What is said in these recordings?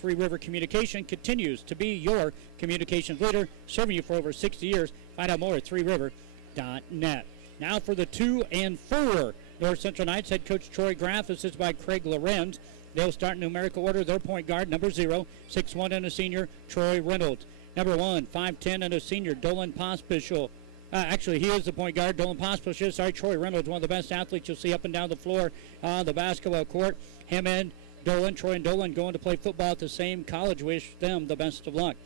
Three River Communication continues to be your communications leader, serving you for over 60 years. Find out more at threeriver.net. Now for the 2 and 4 North Central Knights, head coach Troy Graff, assisted by Craig Lorenz. They'll start in numerical order. Their point guard, number 0, 6'1", and a senior, Troy Reynolds. Number 1, 5'10", and a senior, Dolan Pospischel. Actually, he is the point guard. Dolan Pospischel, Troy Reynolds, one of the best athletes you'll see up and down the floor on the basketball court. Him and Dolan, Troy and Dolan, going to play football at the same college. Wish them the best of luck.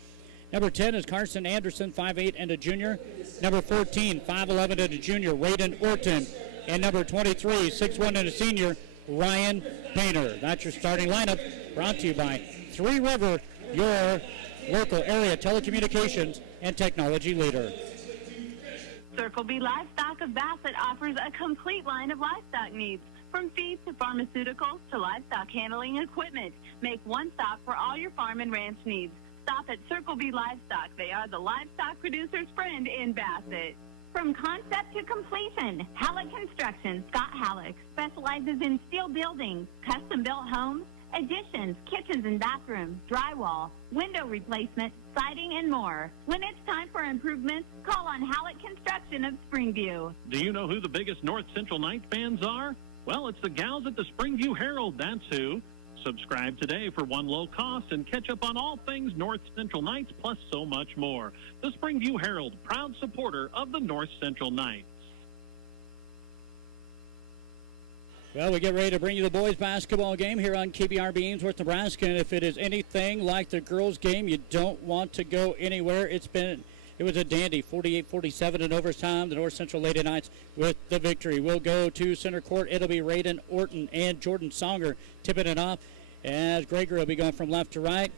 Number 10 is Carson Anderson, 5'8", and a junior. Number 14, 5'11", and a junior, Raiden Orton. And number 23, 6'1", and a senior, Ryan Painter. That's your starting lineup, brought to you by Three River, your local area telecommunications and technology leader. Circle B Livestock of Bassett offers a complete line of livestock needs, from feed to pharmaceuticals to livestock handling equipment. Make one stop for all your farm and ranch needs. Stop at Circle B Livestock. They are the livestock producer's friend in Bassett. From concept to completion, Halleck Construction, Scott Halleck, specializes in steel buildings, custom-built homes, additions, kitchens and bathrooms, drywall, window replacement, siding, and more. When it's time for improvements, call on Halleck Construction of Springview. Do you know who the biggest North Central Knight fans are? Well, it's the gals at the Springview Herald, that's who. Subscribe today for one low cost and catch up on all things North Central Knights, plus so much more. The Springview Herald, proud supporter of the North Central Knights. Well, we get ready to bring you the boys basketball game here on KBRB Ainsworth, Nebraska. And if it is anything like the girls game, you don't want to go anywhere. It was a dandy, 48-47 in overtime. The North Central Lady Knights with the victory. We'll go to center court. It'll be Raiden Orton and Jordan Songer tipping it off, as Gregory will be going from left to right.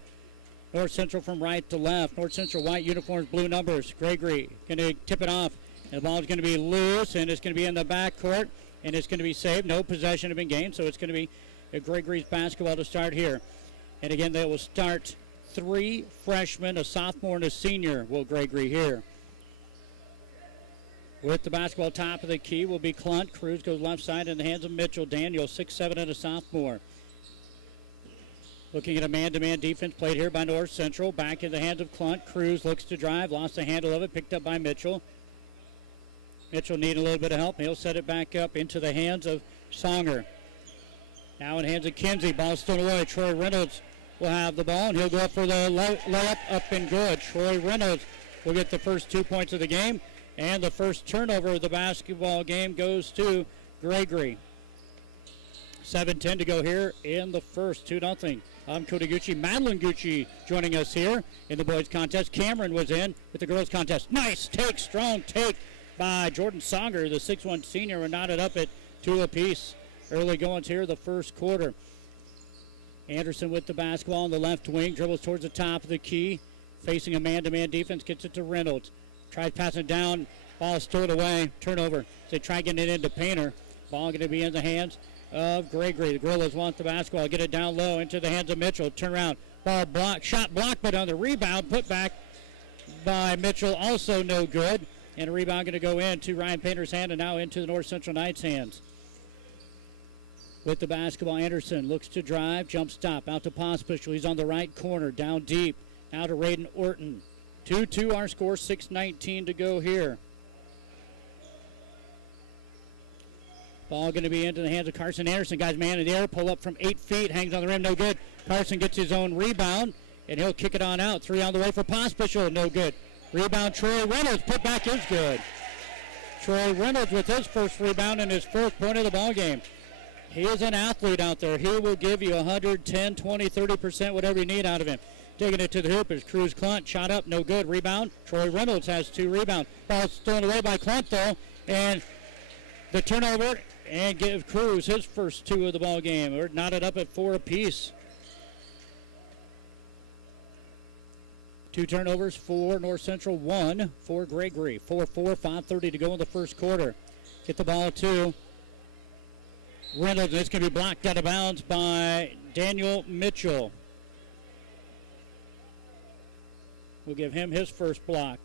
North Central from right to left. North Central white uniforms, blue numbers. Gregory going to tip it off. And the ball is going to be loose, and it's going to be in the back court, and it's going to be saved. No possession have been gained, so it's going to be Gregory's basketball to start here. And again, they will start 3 freshmen, a sophomore and a senior, will Gregory here. With the basketball top of the key will be Clunt. Cruz goes left side in the hands of Mitchell. Daniel, 6'7", and a sophomore. Looking at a man-to-man defense played here by North Central. Back in the hands of Clunt. Cruz looks to drive, lost the handle of it, picked up by Mitchell. Mitchell needing a little bit of help. He'll set it back up into the hands of Songer. Now in the hands of Kinsey. Ball stolen away. Troy Reynolds will have the ball, and he'll go up for the layup, up and good. Troy Reynolds will get the first 2 points of the game, and the first turnover of the basketball game goes to Gregory. 7:10 to go here in the first, 2-0. I'm Cody Gucci. Madeline Gucci joining us here in the boys contest. Cameron was in with the girls contest. Nice take, strong take by Jordan Songer, the 6'1" senior, and knotted up at 2 apiece. Early goings here, the first quarter. Anderson with the basketball on the left wing, dribbles towards the top of the key, facing a man-to-man defense, gets it to Reynolds. Tries passing it down, ball stolen away, turnover. They try getting it into Painter. Ball going to be in the hands of Gregory. The Gorillas want the basketball, get it down low into the hands of Mitchell. Turn around, ball blocked, shot blocked, but on the rebound, put back by Mitchell, also no good. And a rebound going to go into Ryan Painter's hand and now into the North Central Knights' hands. With the basketball, Anderson looks to drive, jump stop, out to Pospischel. He's on the right corner, down deep. Now to Raiden Orton. 2-2 our score, 6:19 to go here. Ball going to be into the hands of Carson Anderson. Guys, man in the air, pull up from 8 feet, hangs on the rim, no good. Carson gets his own rebound, and he'll kick it on out. 3 on the way for Pospischel, no good. Rebound, Troy Reynolds, put back is good. Troy Reynolds with his first rebound and his first point of the ball game. He is an athlete out there. He will give you 110, 20, 30%, whatever you need out of him. Taking it to the hoop is Cruz Clunt. Shot up, no good. Rebound. Troy Reynolds has 2 rebounds. Ball stolen away by Clunt, though. And the turnover, and give Cruz his first 2 of the ball game. We're knotted up at 4 apiece. 2 turnovers for North Central, 1 for Gregory. 4-4, 5:30 to go in the first quarter. Get the ball to Reynolds. It's going to be blocked out of bounds by Daniel Mitchell. We'll give him his first block.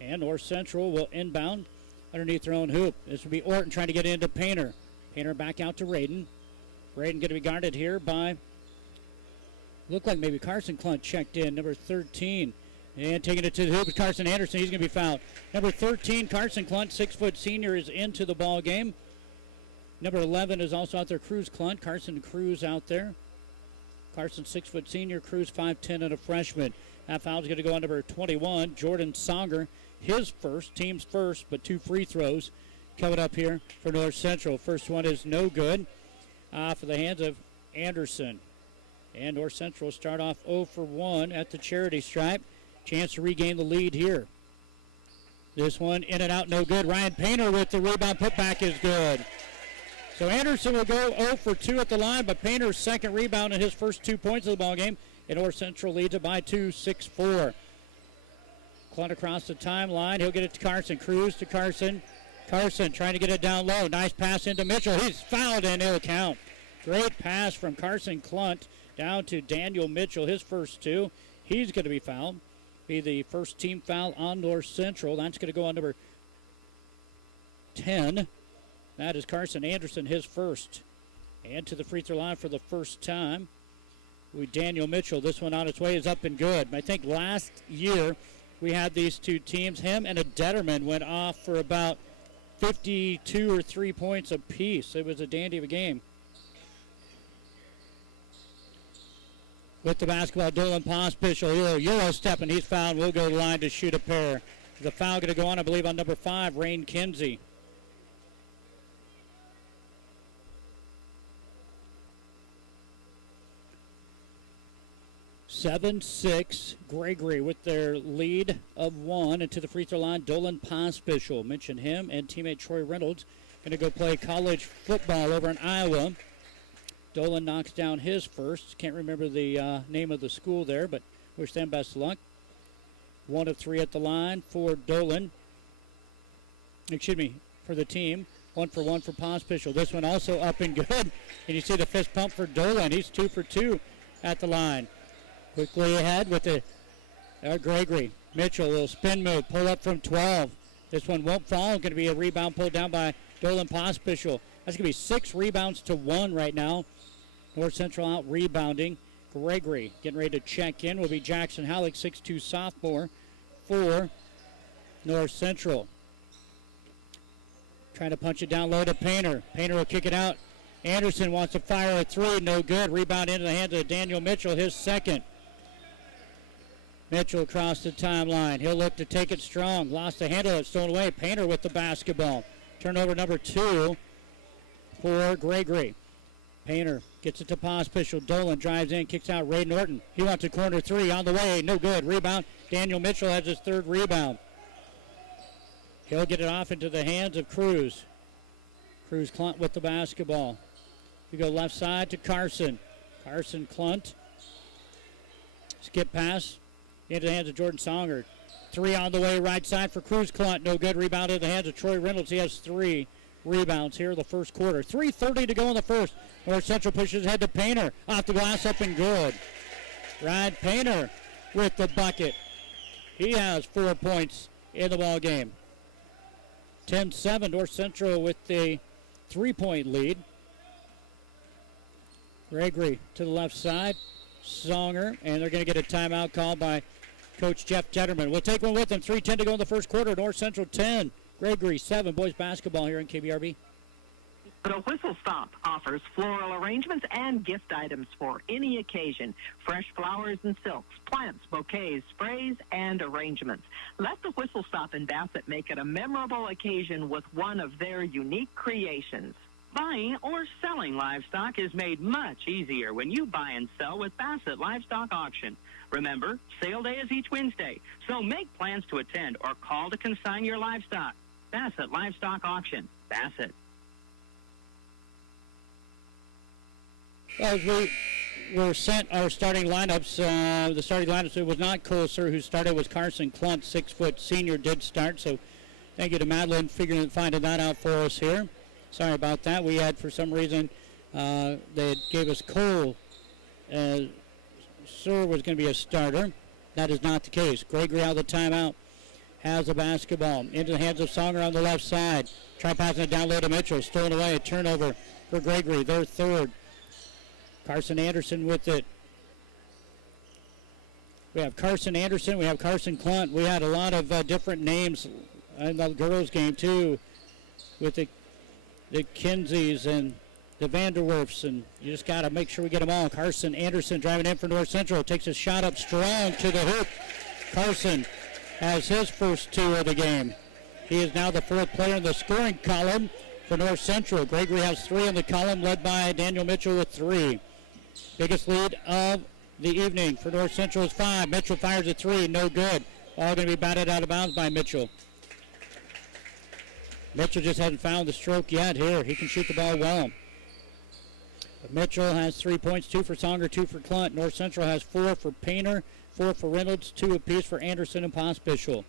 And North Central will inbound underneath their own hoop. This will be Orton trying to get into Painter. Painter back out to Raiden. Braden going to be guarded here by, looked like maybe Carson Clunt checked in, number 13. And taking it to the hoop with Carson Anderson. He's going to be fouled. Number 13, Carson Clunt, 6-foot senior, is into the ball game. Number 11 is also out there, Cruz Clunt. Carson Cruz out there. Carson, 6-foot senior. Cruz, 5'10", and a freshman. That foul is going to go on number 21, Jordan Songer. His first, team's first, but 2 free throws coming up here for North Central. First one is no good for the hands of Anderson. And North Central start off 0 for 1 at the charity stripe. Chance to regain the lead here. This one in and out, no good. Ryan Painter with the rebound. Putback is good. So Anderson will go 0 for 2 at the line, but Painter's second rebound in his first 2 points of the ball game. And North Central leads it by 2, 6-4. Clunt across the timeline. He'll get it to Carson. Cruz to Carson. Carson trying to get it down low. Nice pass into Mitchell. He's fouled and it'll count. Great pass from Carson Clunt down to Daniel Mitchell. His first 2. He's going to be fouled. Be the first team foul on North Central. That's going to go on number 10. That is Carson Anderson, his first. And to the free throw line for the first time with Daniel Mitchell. This one on its way is up and good. I think last year we had these 2 teams. Him and a Detterman went off for about 52 or 3 points apiece. It was a dandy of a game. With the basketball, Dylan Pospischel, Euro step, and he's fouled. Will go to the line to shoot a pair. The foul going to go on, I believe, on number 5, Rain Kinsey. Seven, 6, Gregory with their lead of 1. And to the free throw line, Dolan Pospischel. Mentioned him and teammate Troy Reynolds going to go play college football over in Iowa. Dolan knocks down his first. Can't remember the name of the school there, but wish them best of luck. 1 of 3 at the line for Dolan. Excuse me, for the team. 1 for 1 for Pospischel. This one also up and good. And you see the fist pump for Dolan. He's 2 for 2 at the line. Quickly ahead with the Gregory. Mitchell, a little spin move, pull up from 12. This one won't fall. Going to be a rebound pulled down by Dolan Pospischel. That's going to be 6 rebounds to 1 right now. North Central out rebounding. Gregory getting ready to check in will be Jackson Halleck, 6'2 sophomore for North Central. Trying to punch it down low to Painter. Painter will kick it out. Anderson wants to fire a 3. No good. Rebound into the hands of Daniel Mitchell, his second. Mitchell across the timeline. He'll look to take it strong. Lost the handle. It's stolen away. Painter with the basketball. Turnover number 2 for Gregory. Painter gets it to Pospischel. Dolan drives in, kicks out Ray Norton. He wants a corner 3 on the way. No good. Rebound. Daniel Mitchell has his 3rd rebound. He'll get it off into the hands of Cruz. Cruz Clunt with the basketball. We go left side to Carson. Carson Clunt. Skip pass into the hands of Jordan Songer. 3 on the way, right side for Cruz Clunt. No good. Rebound in the hands of Troy Reynolds. He has 3 rebounds here in the first quarter. 3:30 to go in the first. North Central pushes ahead to Painter. Off the glass, up and good. Ryan Painter with the bucket. He has 4 points in the ball game. 10-7, North Central with the 3-point lead. Gregory to the left side. Songer, and they're going to get a timeout called by Coach Jeff Jetterman. We'll take one with them. 3:10 to go in the first quarter. North Central 10. Gregory 7. Boys basketball here in KBRB. The Whistle Stop offers floral arrangements and gift items for any occasion. Fresh flowers and silks, plants, bouquets, sprays, and arrangements. Let the Whistle Stop in Bassett make it a memorable occasion with one of their unique creations. Buying or selling livestock is made much easier when you buy and sell with Bassett Livestock Auction. Remember, sale day is each Wednesday, so make plans to attend or call to consign your livestock. Bassett Livestock Auction. Bassett. Well, as we were sent our starting lineups, the starting lineups, it was not Coulter who started, it was Carson Clunt, 6-foot senior, did start. So thank you to Madeline finding that out for us here. Sorry about that. We had, for some reason, they gave us Cole. Sir was going to be a starter. That is not the case. Gregory out of the timeout has the basketball. Into the hands of Songer on the left side. Try passing it down low to Mitchell. Stolen away. A turnover for Gregory. Their 3rd. Carson Anderson with it. We have Carson Anderson. We have Carson Clunt. We had a lot of different names in the girls' game, too, with the Kinseys and the Vanderwerfs, and you just got to make sure we get them all. Carson Anderson driving in for North Central. Takes a shot up strong to the hoop. Carson has his first 2 of the game. He is now the 4th player in the scoring column for North Central. Gregory has 3 in the column, led by Daniel Mitchell with 3. Biggest lead of the evening for North Central is 5. Mitchell fires a 3, no good. All going to be batted out of bounds by Mitchell. Mitchell just hasn't found the stroke yet here. He can shoot the ball well. But Mitchell has 3 points, 2 for Songer, 2 for Clunt. North Central has 4 for Painter, 4 for Reynolds, 2 apiece for Anderson and Pospischel.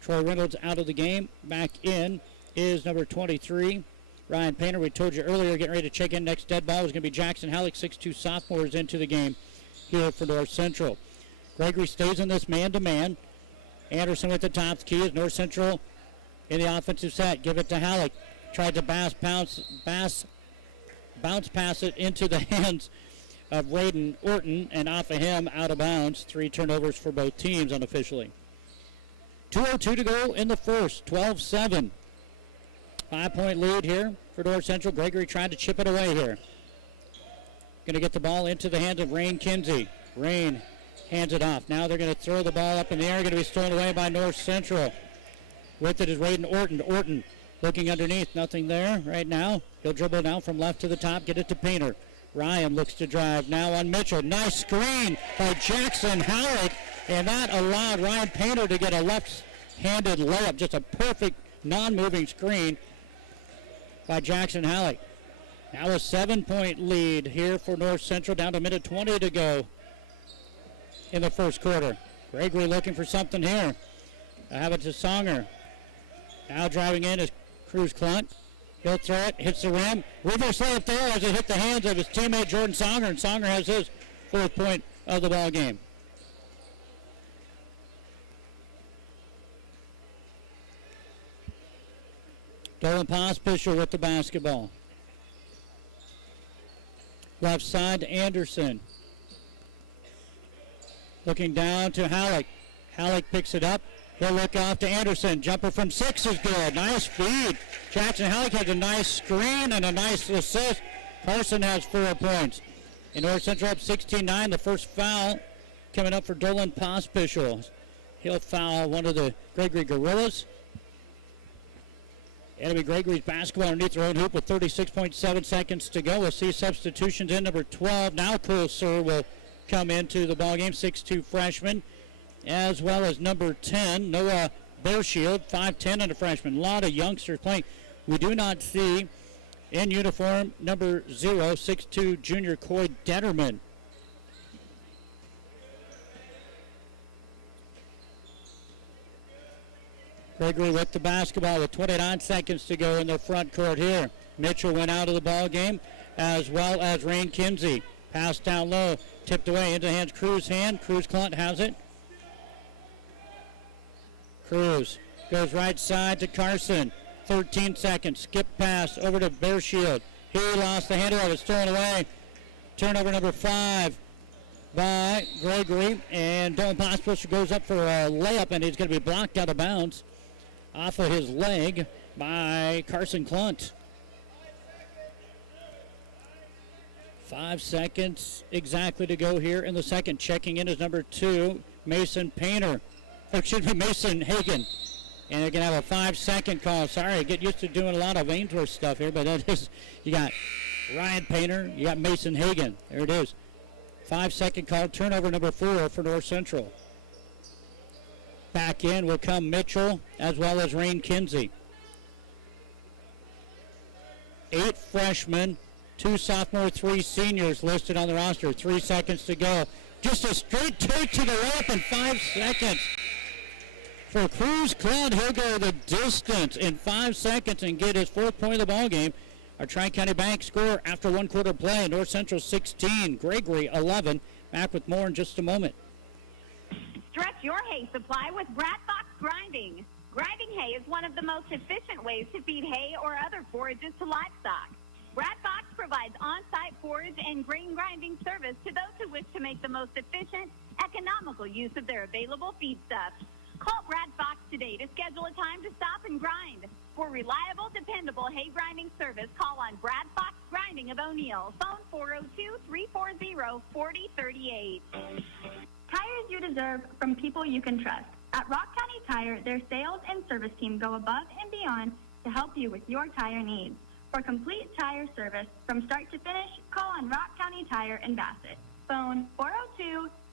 Troy Reynolds out of the game. Back in is number 23, Ryan Painter. We told you earlier, getting ready to check in. Next dead ball is going to be Jackson Halleck, 6'2 sophomore, is into the game here for North Central. Gregory stays in this man-to-man. Anderson with the top key is North Central in the offensive set. Give it to Halleck. Tried to bounce pass it into the hands of Raiden Orton, and off of him, out of bounds. 3 turnovers for both teams unofficially. 2:02 to go in the first, 12-7. 5-point lead here for North Central. Gregory trying to chip it away here. Going to get the ball into the hands of Rain Kinsey. Rain hands it off. Now they're going to throw the ball up in the air. Going to be stolen away by North Central. With it is Raiden Orton. Orton looking underneath. Nothing there right now. He'll dribble now from left to the top. Get it to Painter. Ryan looks to drive now on Mitchell. Nice screen by Jackson Halleck. And that allowed Ryan Painter to get a left-handed layup. Just a perfect non-moving screen by Jackson Halleck. Now a 7-point lead here for North Central, down to a minute 20 to go in the first quarter. Gregory looking for something here. I have it to Songer. Now driving in is Cruz Clunt. He'll throw it, hits the rim. Reverse layup there as it hit the hands of his teammate Jordan Songer, and Songer has his 4th point of the ball game. Dolan Pospischel with the basketball. Left side to Anderson. Looking down to Halleck. Halleck picks it up. He'll look off to Anderson. Jumper from 6 is good. Nice feed. Jackson Halleck has a nice screen and a nice assist. Carson has 4 points. And North Central up 16-9. The first foul coming up for Dolan Pospischel. He'll foul one of the Gregory Gorillas. It'll be Gregory's basketball underneath their own hoop with 36.7 seconds to go. We'll see substitutions in. Number 12, now Cole Sir will come into the ballgame, 6'2 freshman, as well as number 10, Noah Bearshield, 5'10 and a freshman. A lot of youngsters playing. We do not see in uniform number 0, 6'2 junior Coy Detterman. Gregory with the basketball with 29 seconds to go in the front court here. Mitchell went out of the ball game, as well as Rain Kinsey. Pass down low, tipped away into hands Cruz hand. Cruz Clunt has it. Cruz goes right side to Carson. 13 seconds. Skip pass over to Bearshield. He lost the handle of it, stolen away. Turnover number 5 by Gregory. And Dolan Pospischel goes up for a layup, and he's going to be blocked out of bounds off of his leg by Carson Clunt. 5 seconds exactly to go here in the second. Checking in is number 2, Mason Painter. Mason Hagan. And they're going to have a 5-second call. Sorry, I get used to doing a lot of Ainsworth stuff here, but that is, you got Ryan Painter, you got Mason Hagan. There it is. 5-second call. Turnover number 4 for North Central. Back in will come Mitchell as well as Rain Kinsey. 8 freshmen, 2 sophomore, 3 seniors listed on the roster. 3 seconds to go. Just a straight take to the layup in 5 seconds. For Cruz Clunt, he'll go the distance in 5 seconds and get his 4th point of the ball game. Our Tri-County Bank score after 1 quarter play. North Central 16, Gregory 11. Back with more in just a moment. Stretch your hay supply with Brad Fox Grinding. Grinding hay is one of the most efficient ways to feed hay or other forages to livestock. Brad Fox provides on-site forage and grain grinding service to those who wish to make the most efficient, economical use of their available feedstuffs. Call Brad Fox today to schedule a time to stop and grind. For reliable, dependable hay grinding service, call on Brad Fox Grinding of O'Neill. Phone 402-340-4038. Tires you deserve from people you can trust. At Rock County Tire, their sales and service team go above and beyond to help you with your tire needs. For complete tire service from start to finish, call on Rock County Tire in Bassett. Phone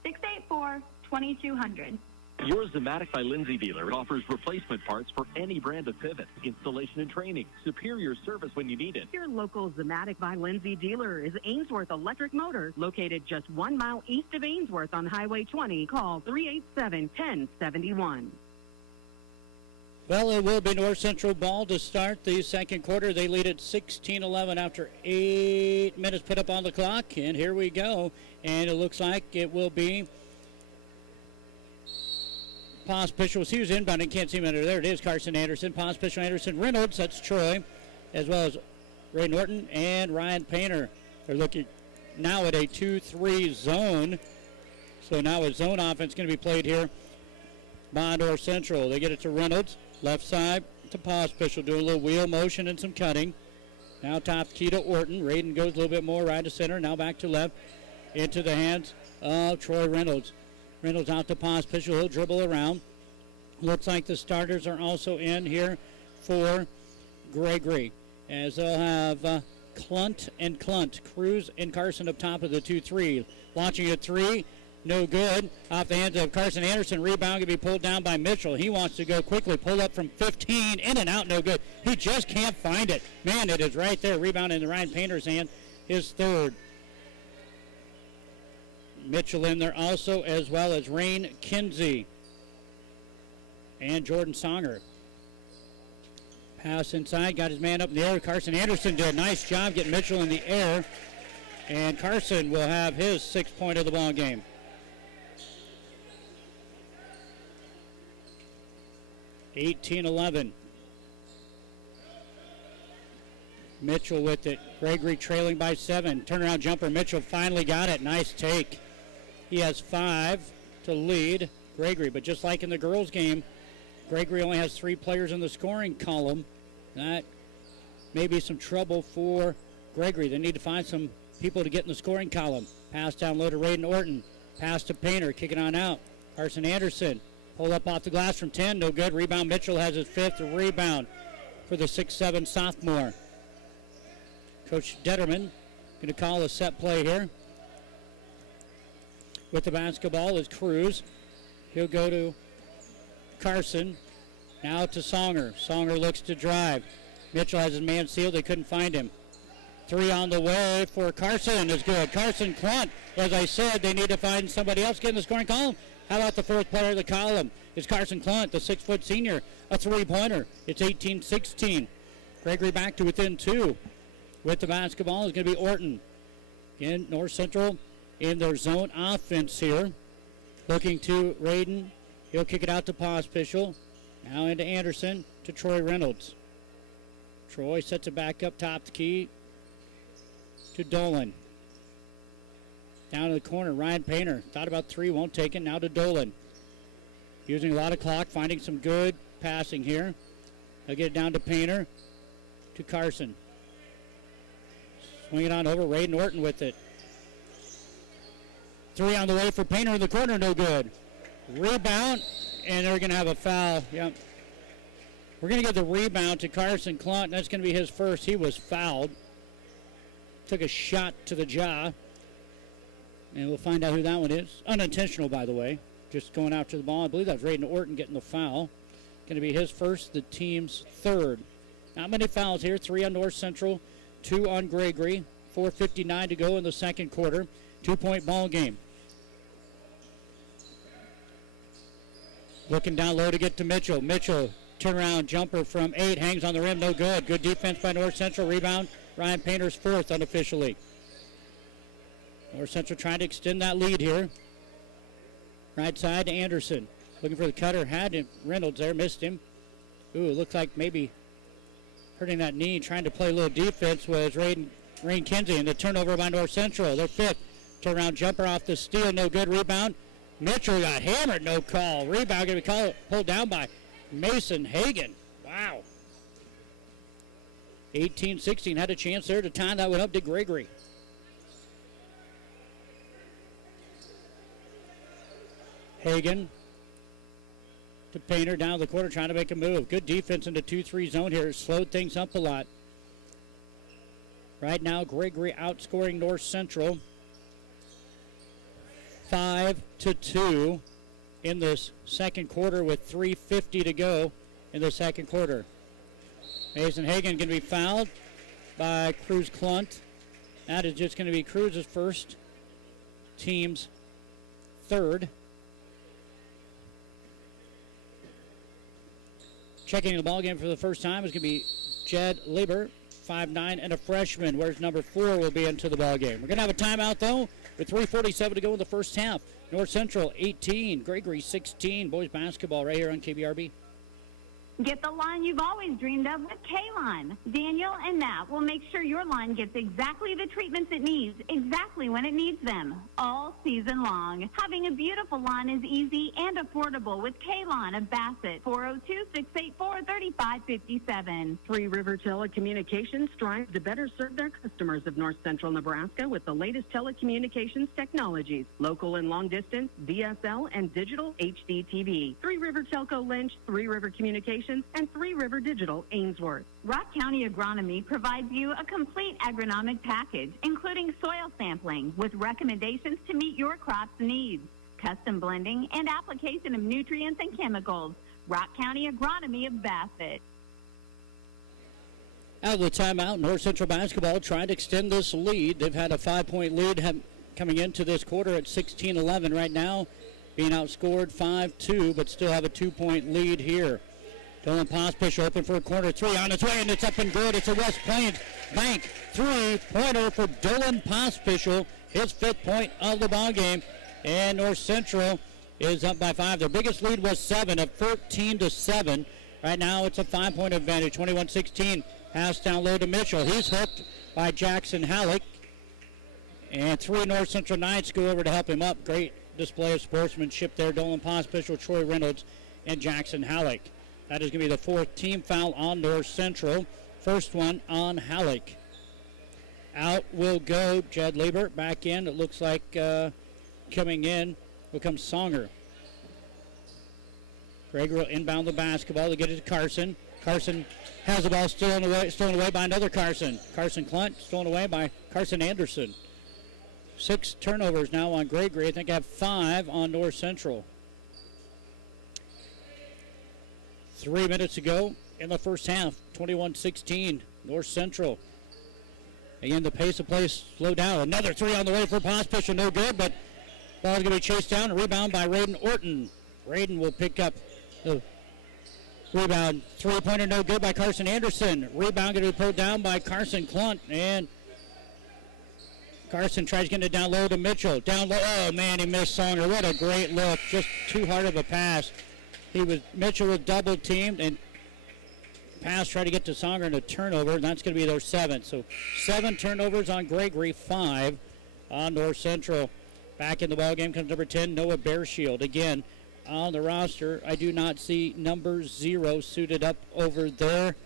402-684-2200. Your Zematic by Lindsay dealer offers replacement parts for any brand of pivot, installation and training, superior service when you need it. Your local Zematic by Lindsay dealer is Ainsworth Electric Motor, located just 1 mile east of Ainsworth on Highway 20. Call 387-1071. Well, it will be North Central ball to start the second quarter. They lead at 16-11 after 8 minutes put up on the clock. And here we go. And it looks like it will be Pospish. He was inbound and can't see him under there. It is Carson Anderson, Pospish, Anderson, Reynolds. That's Troy, as well as Ray Norton and Ryan Painter. They're looking now at a 2-3 zone. So now a zone offense going to be played here by North Central. They get it to Reynolds. Left side to Pospish. Doing a little wheel motion and some cutting. Now top key to Orton. Radin goes a little bit more right to center. Now back to left. Into the hands of Troy Reynolds. Reynolds out to Pospish. He'll dribble around. Looks like the starters are also in here for Gregory, as they'll have Clunt and Clunt. Cruz and Carson up top of the 2-3. Launching a three. No good. Off the hands of Carson Anderson. Rebound can be pulled down by Mitchell. He wants to go quickly. Pull up from 15. In and out. No good. He just can't find it. Man, it is right there. Rebound in the Ryan Painter's hand. His third. Mitchell in there also, as well as Rain Kinsey and Jordan Songer. Pass inside. Got his man up in the air. Carson Anderson did a nice job getting Mitchell in the air. And Carson will have his 6th point of the ball game. (18-11). Mitchell with it. Gregory trailing by 7. Turnaround jumper. Mitchell finally got it. Nice take. He has 5 to lead Gregory. But just like in the girls' game, Gregory only has 3 players in the scoring column. That may be some trouble for Gregory. They need to find some people to get in the scoring column. Pass down low to Raiden Orton. Pass to Painter. Kick it on out. Carson Anderson. Pull up off the glass from 10. No good. Rebound. Mitchell has his 5th rebound for the 6'7 sophomore. Coach Detterman going to call a set play here. With the basketball is Cruz. He'll go to Carson. Now to Songer. Songer looks to drive. Mitchell has his man sealed. They couldn't find him. 3 on the way for Carson is good. Carson Clunt. As I said, they need to find somebody else getting the scoring column. How about the 4th player of the column? It's Carson Clunt, the 6-foot senior. A 3-pointer. It's 18-16. Gregory back to within 2. With the basketball is going to be Orton. In North Central in their zone offense here. Looking to Raiden. He'll kick it out to Pospish. Now into Anderson to Troy Reynolds. Troy sets it back up top the key to Dolan. Down to the corner, Ryan Painter. Thought about 3, won't take it. Now to Dolan. Using a lot of clock, finding some good passing here. They'll get it down to Painter, to Carson. Swing it on over, Ray Norton with it. 3 on the way for Painter in the corner, no good. Rebound, and they're going to have a foul. Yep. We're going to get the rebound to Carson Clunt. That's going to be his first. He was fouled. Took a shot to the jaw. And we'll find out who that one is. Unintentional, by the way. Just going after the ball. I believe that was Raiden Orton getting the foul. Going to be his first, the team's 3rd. Not many fouls here. 3 on North Central, 2 on Gregory. 4:59 to go in the second quarter. 2-point ball game. Looking down low to get to Mitchell. Mitchell, turnaround jumper from 8. Hangs on the rim, no good. Good defense by North Central. Rebound, Ryan Painter's 4th unofficially. North Central trying to extend that lead here. Right side to Anderson. Looking for the cutter. Had him. Reynolds there. Missed him. Ooh, it looked like maybe hurting that knee, trying to play a little defense was Rain Kinsey, and the turnover by North Central. Their fifth. Turnaround jumper off the steal, no good. Rebound. Mitchell got hammered, no call. Rebound going to be pulled down by Mason Hagan. Wow. 18-16, had a chance there to tie that one up to Gregory. Hagan to Painter down the corner, trying to make a move. Good defense in the 2-3 zone here. Slowed things up a lot. Right now, Gregory outscoring North Central 5-2 in this second quarter with 3:50 to go in the second quarter. Mason Hagan going to be fouled by Cruz Clunt. That is just going to be Cruz's first, team's third. Checking the ball game for the first time is going to be Jed Lieber, 5'9", and a freshman. Where's number 4 will be into the ball game. We're going to have a timeout, though, with 3:47 to go in the first half. North Central 18, Gregory 16. Boys basketball right here on KBRB. Get the line you've always dreamed of with K-Line. Daniel and Nat will make sure your line gets exactly the treatments it needs, exactly when it needs them, all season long. Having a beautiful lawn is easy and affordable with K-Line of Bassett, 402-684-3557. Three River Telecommunications strives to better serve their customers of North Central Nebraska with the latest telecommunications technologies, local and long distance, DSL, and digital HD TV. Three River Telco Lynch, Three River Communications, and Three River Digital Ainsworth. Rock County Agronomy provides you a complete agronomic package, including soil sampling with recommendations to meet your crop's needs, custom blending, and application of nutrients and chemicals. Rock County Agronomy of Bassett. Out of the timeout, North Central basketball trying to extend this lead. They've had a 5-point lead coming into this quarter at 16-11 right now, being outscored 5-2, but still have a 2-point lead here. Dylan Pospish open for a corner three on its way, and it's up and good. It's a West Plains Bank three-pointer for Dylan Pospish, his 5th point of the ball game. And North Central is up by 5. Their biggest lead was 7, at 14-7. Right now it's a 5-point advantage, 21-16. Pass down low to Mitchell. He's hooked by Jackson Halleck. And 3 North Central Knights go over to help him up. Great display of sportsmanship there. Dylan Pospish, Troy Reynolds, and Jackson Halleck. That is going to be the 4th team foul on North Central. First one on Halleck. Out will go Jed Lieber. Back in, it looks like coming in will come Songer. Gregory will inbound the basketball to get it to Carson. Carson has the ball stolen away by another Carson. Carson Clunt stolen away by Carson Anderson. 6 turnovers now on Gregory. I think I have 5 on North Central. 3 minutes to go in the first half. 21-16, North Central. Again, the pace of play slowed down. Another 3 on the way for Pospish, no good, but ball's going to be chased down. A rebound by Raiden Orton. Raiden will pick up the rebound. 3-pointer, no good by Carson Anderson. Rebound going to be pulled down by Carson Clunt, and Carson tries getting it down low to Mitchell. Down low, oh man, he missed Songer. What a great look. Just too hard of a pass. Mitchell was double teamed, and pass tried to get to Songer and a turnover, and that's going to be their 7th. So 7 turnovers on Gregory, 5 on North Central. Back in the ball game comes number 10, Noah Bearshield. Again, on the roster, I do not see number 0 suited up over there.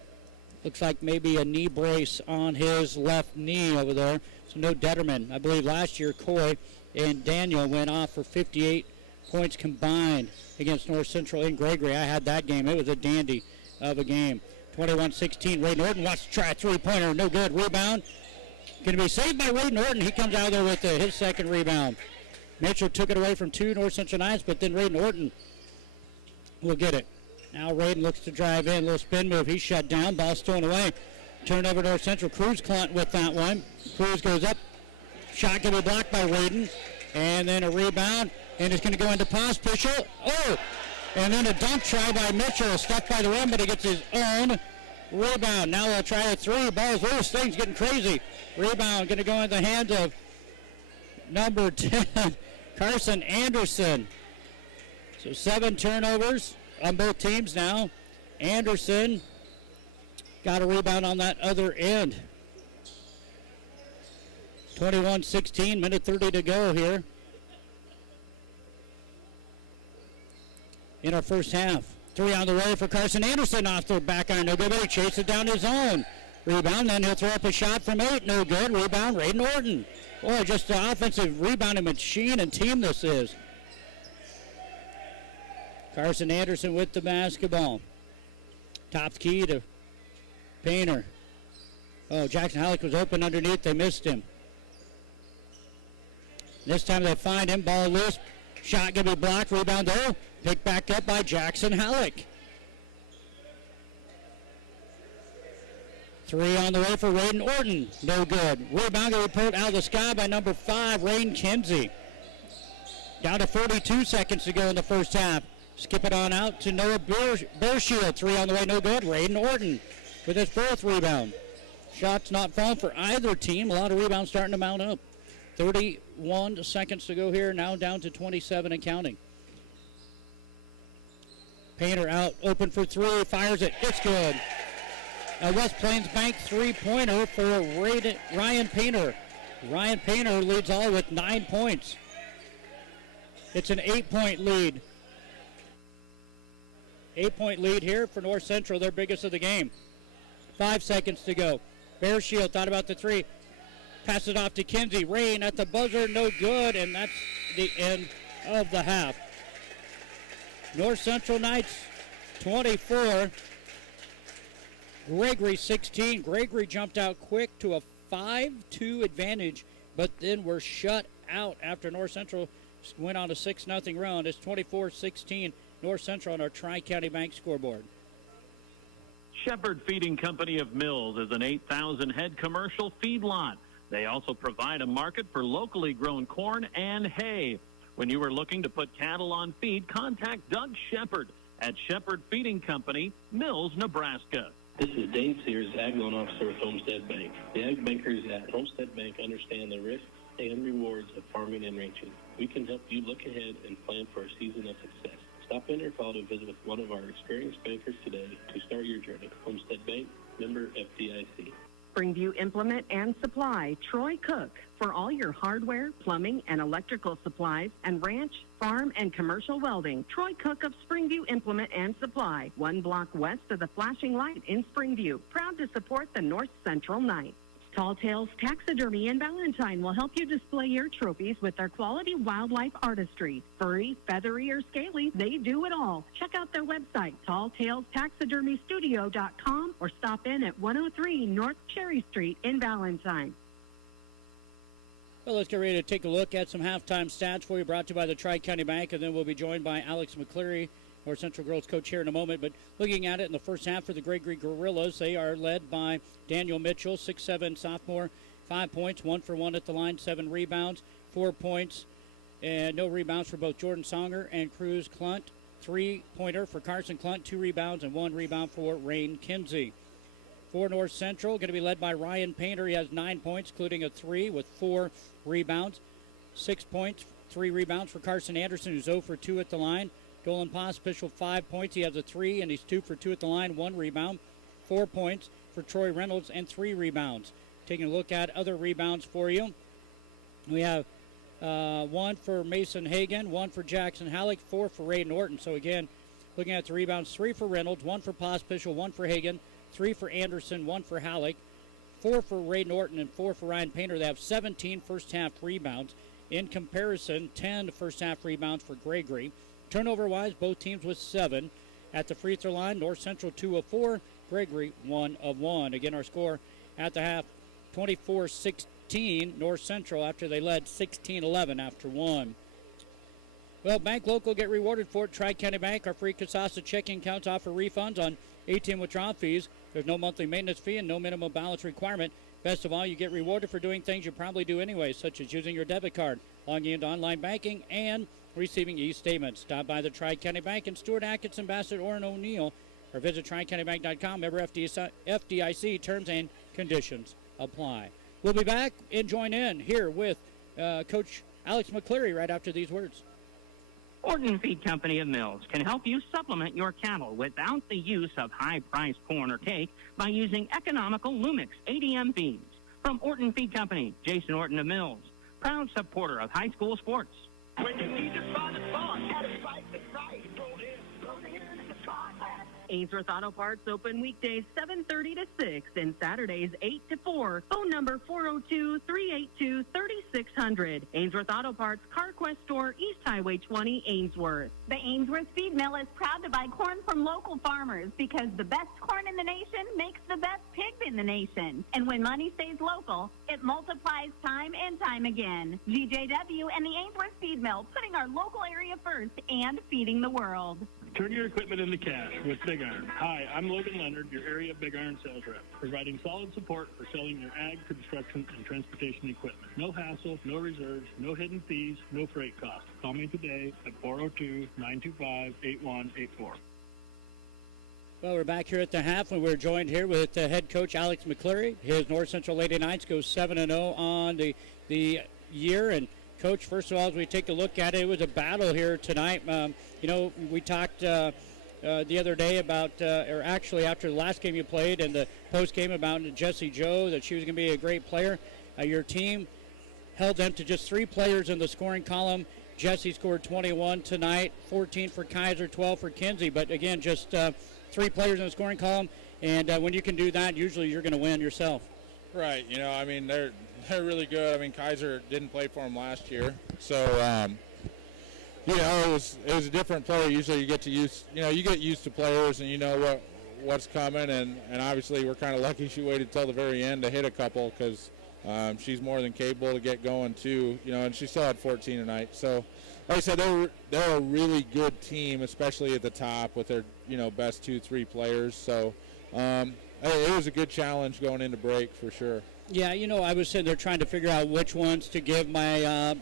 Looks like maybe a knee brace on his left knee over there. So no Detterman. I believe last year Coy and Daniel went off for 58 points combined against North Central in Gregory. I had that game. It was a dandy of a game. 21-16. Ray Norton wants to try a 3-pointer. No good. Rebound. Going to be saved by Ray Norton. He comes out of there with his 2nd rebound. Mitchell took it away from 2 North Central Knights, but then Ray Norton will get it. Now Raiden looks to drive in. Little spin move. He's shut down. Ball stolen away. Turned over North Central. Cruz Clunt with that one. Cruz goes up. Shot going to be blocked by Raiden. And then a rebound. And it's going to go into Pospish. Oh! And then a dunk try by Mitchell. Stuffed by the rim, but he gets his own rebound. Now they'll try a 3. Ball's loose. Thing's getting crazy. Rebound going to go in the hands of number 10, Carson Anderson. So 7 turnovers on both teams now. Anderson got a rebound on that other end. 21-16, minute 30 to go here in our first half. 3 on the way for Carson Anderson off the back iron. No good, but he chases down his own. Rebound, then he'll throw up a shot from 8. No good. Rebound, Raiden Orton. Boy, just the offensive rebounding machine and team this is. Carson Anderson with the basketball. Top key to Painter. Oh, Jackson Halleck was open underneath. They missed him. This time they find him. Ball loose. Shot going to be blocked. Rebound though. Picked back up by Jackson Halleck. 3 on the way for Raiden Orton. No good. Rebound going to be pulled out of the sky by number 5, Rain Kinsey. Down to 42 seconds to go in the first half. Skip it on out to Noah Bearshield. 3 on the way, no good. Raiden Orton with his 4th rebound. Shots not falling for either team. A lot of rebounds starting to mount up. 31 seconds to go here. Now down to 27 and counting. Painter out, open for 3. Fires it. It's good. A West Plains Bank 3-pointer for Ryan Painter. Ryan Painter leads all with 9 points. It's an 8-point lead. 8-point lead here for North Central, their biggest of the game. 5 seconds to go. Bearshield thought about the 3. Pass it off to Kinsey. Rain at the buzzer, no good, and that's the end of the half. North Central Knights 24. Gregory 16. Gregory jumped out quick to a 5-2 advantage, but then were shut out after North Central went on a 6-0 run. It's 24-16 North Central on our Tri-County Bank scoreboard. Shepherd Feeding Company of Mills is an 8,000-head commercial feedlot. They also provide a market for locally grown corn and hay. When you are looking to put cattle on feed, contact Doug Shepherd at Shepherd Feeding Company, Mills, Nebraska. This is Dave Sears, Ag Loan Officer with Homestead Bank. The ag bankers at Homestead Bank understand the risks and rewards of farming and ranching. We can help you look ahead and plan for a season of success. Stop in or call to visit with one of our experienced bankers today to start your journey. Homestead Bank, member FDIC. Springview Implement and Supply, Troy Cook, for all your hardware, plumbing, and electrical supplies, and ranch, farm, and commercial welding. Troy Cook of Springview Implement and Supply, 1 block west of the flashing light in Springview. Proud to support the North Central Knights. Tall Tales Taxidermy in Valentine will help you display your trophies with their quality wildlife artistry. Furry, feathery, or scaly, they do it all. Check out their website, talltalestaxidermystudio.com, or stop in at 103 North Cherry Street in Valentine. Well, let's get ready to take a look at some halftime stats for you, brought to you by the Tri-County Bank, and then we'll be joined by Alex McCleary, North Central girls coach, here in a moment. But looking at it in the first half for the Gregory Gorillas, they are led by Daniel Mitchell, 6'7" sophomore, 5 points, 1 for 1 at the line, 7 rebounds, 4 points, and no rebounds for both Jordan Songer and Cruz Clunt. 3-pointer for Carson Clunt, 2 rebounds, and 1 rebound for Rain Kinsey. For North Central, going to be led by Ryan Painter. He has 9 points, including a 3 with 4 rebounds. 6 points, 3 rebounds for Carson Anderson, who's 0 for 2 at the line. Dolan Pospischal, 5 points. He has a 3, and he's 2 for 2 at the line, 1 rebound. 4 points for Troy Reynolds and 3 rebounds. Taking a look at other rebounds for you, we have 1 for Mason Hagan, 1 for Jackson Halleck, 4 for Raiden Orton. So again, looking at the rebounds, 3 for Reynolds, 1 for Pospischal, 1 for Hagan, 3 for Anderson, 1 for Halleck, 4 for Raiden Orton, and 4 for Ryan Painter. They have 17 first-half rebounds. In comparison, 10 first-half rebounds for Gregory. Turnover-wise, both teams with 7. At the free throw line, North Central 2 of 4, Gregory 1 of 1. Again, our score at the half, 24-16, North Central, after they led 16-11 after 1. Well, Bank Local get rewarded for it. Tri-County Bank, our free Casasa checking accounts offer refunds on ATM withdrawal fees. There's no monthly maintenance fee and no minimum balance requirement. Best of all, you get rewarded for doing things you probably do anyway, such as using your debit card, logging into online banking, and receiving e-statements. Stop by the Tri-County Bank in Stuart, Atkinson, Bassett, or in O'Neill, or visit TriCountyBank.com. Member FDIC. Terms and conditions apply. We'll be back and join in here with Coach Alex McCleary right after these words. Orton Feed Company of Mills can help you supplement your cattle without the use of high-priced corn or cake by using economical Lumix ADM feeds. From Orton Feed Company, Jason Orton of Mills, proud supporter of high school sports. When you need to find a spot at a price that's right, go there in the spot. Ainsworth Auto Parts open weekdays 7:30 to 6 and Saturdays 8 to 4. Phone number 402-382-3600. Ainsworth Auto Parts, CarQuest Store, East Highway 20, Ainsworth. The Ainsworth Feed Mill is proud to buy corn from local farmers because the best corn in the nation makes the best pigs in the nation. And when money stays local, it multiplies time and time again. GJW and the Ainsworth Feed Mill, putting our local area first and feeding the world. Turn your equipment into cash with Big Iron. Hi, I'm Logan Leonard, your area Big Iron sales rep, providing solid support for selling your ag, construction, and transportation equipment. No hassle, no reserves, no hidden fees, no freight costs. Call me today at 402-925-8184. Well, we're back here at the half, and we're joined here with head coach Alex McCleary. His North Central Lady Knights go 7-0 on the year. And Coach, first of all, as we take a look at it, it was a battle here tonight. We talked the other day about, or actually after the last game you played and the post game about Jessie Joe, that she was going to be a great player. Your team held them to just 3 players in the scoring column. Jessie scored 21 tonight, 14 for Kaiser, 12 for Kinsey. But again, just 3 players in the scoring column. And when you can do that, usually you're going to win yourself. Right. They're really good. Kaiser didn't play for them last year, so it was a different player. Usually you get used to players, and you know what's coming, and obviously we're kind of lucky she waited till the very end to hit a couple, because she's more than capable to get going too. And she still had 14 tonight. So, like I said, they're a really good team, especially at the top with their best 2-3 players. So it was a good challenge going into break for sure. Yeah, I was sitting there trying to figure out which ones to give my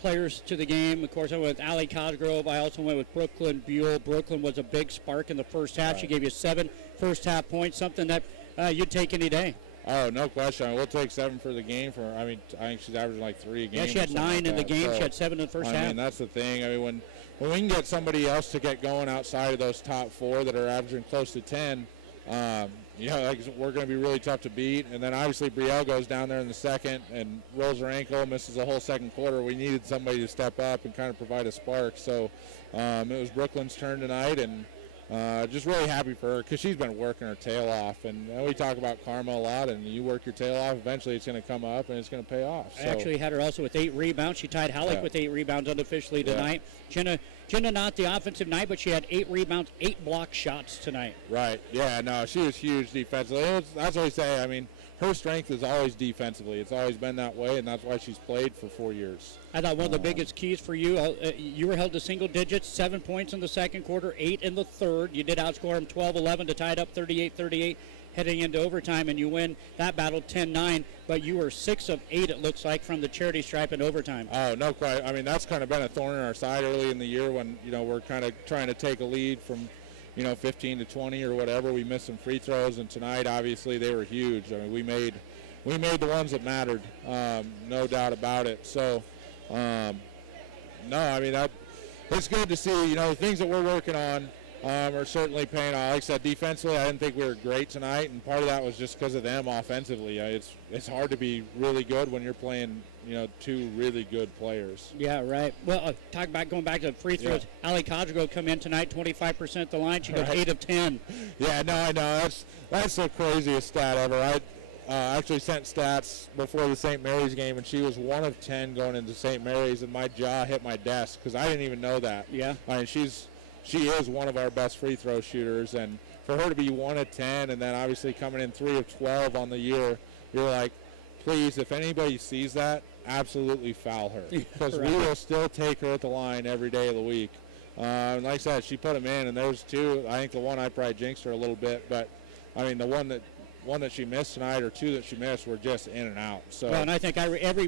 players to the game. Of course, I went with Allie Cosgrove. I also went with Brooklyn Buell. Brooklyn was a big spark in the first half. Right. She gave you 7 first-half points, something that you'd take any day. Oh, no question. We'll take 7 for the game. I think she's averaging like 3 a game. Yeah, she had 9 in the game. So, she had 7 in the first half. That's the thing. When we can get somebody else to get going outside of those top 4 that are averaging close to 10, we're going to be really tough to beat. And then obviously Brielle goes down there in the second and rolls her ankle, misses the whole second quarter. We needed somebody to step up and kind of provide a spark. So it was Brooklyn's turn tonight, and just really happy for her because she's been working her tail off. And we talk about karma a lot, and you work your tail off, eventually it's going to come up and it's going to pay off. I actually had her also with 8 rebounds. She tied Halleck with 8 rebounds unofficially tonight. Jenna not the offensive night, but she had 8 rebounds, 8 block shots tonight. Right. Yeah, no, she was huge defensively. That's what I say. Her strength is always defensively. It's always been that way, and that's why she's played for 4 years. I thought one of the biggest keys for you, you were held to single digits, 7 points in the second quarter, 8 in the third. You did outscore them 12-11 to tie it up 38-38 heading into overtime, and you win that battle 10-9, but you were 6 of 8, it looks like, from the charity stripe in overtime. Oh, no, quite. That's kind of been a thorn in our side early in the year when, we're kind of trying to take a lead from 15 to 20 or whatever. We missed some free throws, and tonight, obviously, they were huge. We made the ones that mattered, no doubt about it. So, it's good to see, the things that we're working on are certainly paying off. Like I said, defensively, I didn't think we were great tonight, and part of that was just because of them offensively. It's hard to be really good when you're playing, 2 really good players. Yeah, right. Well, going back to the free throws, yeah. Allie Cosgrove come in tonight, 25% at the line. She goes 8 of 10. Yeah, no, I know. That's the craziest stat ever. I actually sent stats before the St. Mary's game, and she was 1 of 10 going into St. Mary's, and my jaw hit my desk because I didn't even know that. Yeah. She is one of our best free throw shooters, and for her to be 1 of 10 and then obviously coming in 3 of 12 on the year, you're like, please, if anybody sees that, absolutely foul her, because we will still take her at the line every day of the week. Like I said, she put them in, and there's 2. I think the one I probably jinxed her a little bit, but the one that one that she missed tonight or two that she missed were just in and out. So. Well, and I think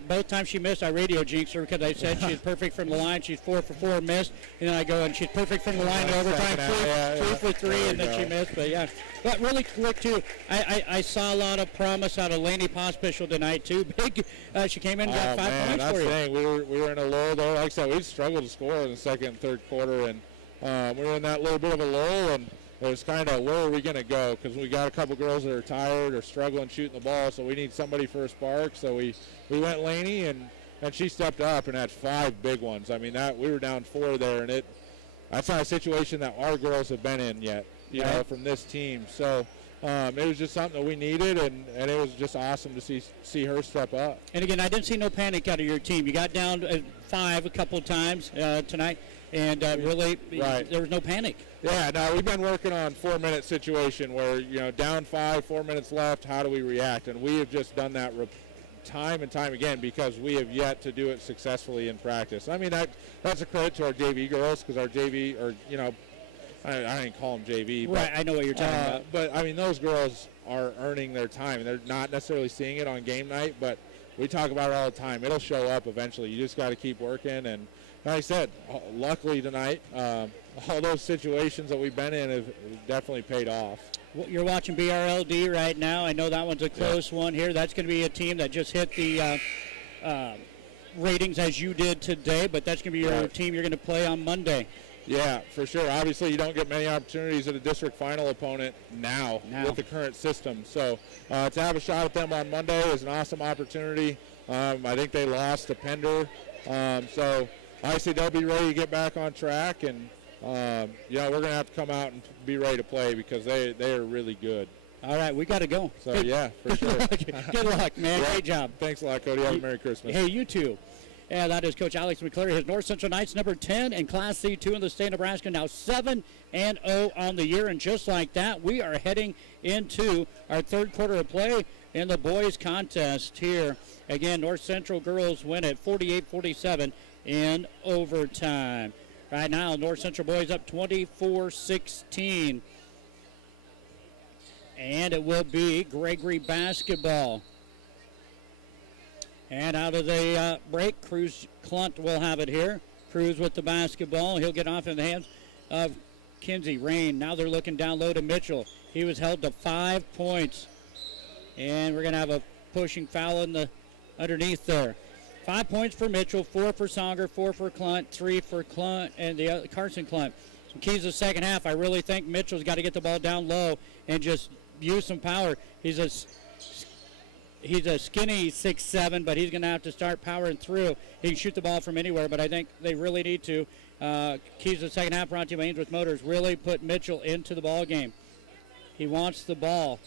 both times she missed, I radio jinxed her because I said she's perfect from the line. She's 4 for 4 missed, and then I go and she's perfect from the line in overtime, 3 for 3, and then she missed. But yeah, but really quick too. I saw a lot of promise out of Lainey Pospischel tonight too. Big, she came in and got 5 points that's for you. The thing. We were in a lull there. Like I said, we struggled to score in the second and third quarter, and we were in that little bit of a lull, and it was kind of, where are we going to go? Because we got a couple girls that are tired or struggling shooting the ball, so we need somebody for a spark. So we went Lainey, and she stepped up and had 5 big ones. I mean, we were down 4 there, and that's not a situation that our girls have been in yet, you know, from this team. So it was just something that we needed, and it was just awesome to see her step up. And again, I didn't see no panic out of your team. You got down 5 a couple of times tonight. And really, there was no panic. Yeah, no, we've been working on 4-minute situation where, you know, down 5, 4 minutes left, how do we react? And we have just done that time and time again because we have yet to do it successfully in practice. I mean, that's a credit to our JV girls because our JV, or, you know, I didn't call them JV. Right, but, I know what you're talking about. But, I mean, those girls are earning their time. They're not necessarily seeing it on game night, but we talk about it all the time. It'll show up eventually. You just got to keep working. And like I said, luckily tonight, all those situations that we've been in have definitely paid off. Well, you're watching BRLD right now. I know that one's a close one here. That's going to be a team that just hit the ratings as you did today, but that's going to be your team you're going to play on Monday. Yeah, for sure. Obviously, you don't get many opportunities at a district final opponent now. With the current system. So to have a shot at them on Monday is an awesome opportunity. I think they lost to Pender. So obviously they'll be ready to get back on track, and we're going to have to come out and be ready to play because they are really good. All right, we got to go. So, yeah, for sure. Good luck, man. Great job. Thanks a lot, Cody. Have a Merry Christmas. Hey, you too. And that is Coach Alex McCleary. His North Central Knights, number 10 in Class C2 in the state of Nebraska, now 7-0 on the year. And just like that, we are heading into our third quarter of play in the boys contest here. Again, North Central girls win at 48-47 in overtime. Right now, North Central boys up 24-16. And it will be Gregory basketball. And out of the break, Cruz Clunt will have it here. Cruz with the basketball. He'll get off in the hands of Kinsey Rain. Now they're looking down low to Mitchell. He was held to 5 points. And we're going to have a pushing foul in the underneath there. 5 points for Mitchell, 4 for Songer, 4 for Clunt, 3 for Clunt, and the Carson Clunt. Some keys to the second half. I really think Mitchell's got to get the ball down low and just use some power. He's a skinny 6'7", but he's going to have to start powering through. He can shoot the ball from anywhere, but I think they really need to. Keys to the second half brought to you by Ainsworth Motors. Really put Mitchell into the ball game. He wants the ball,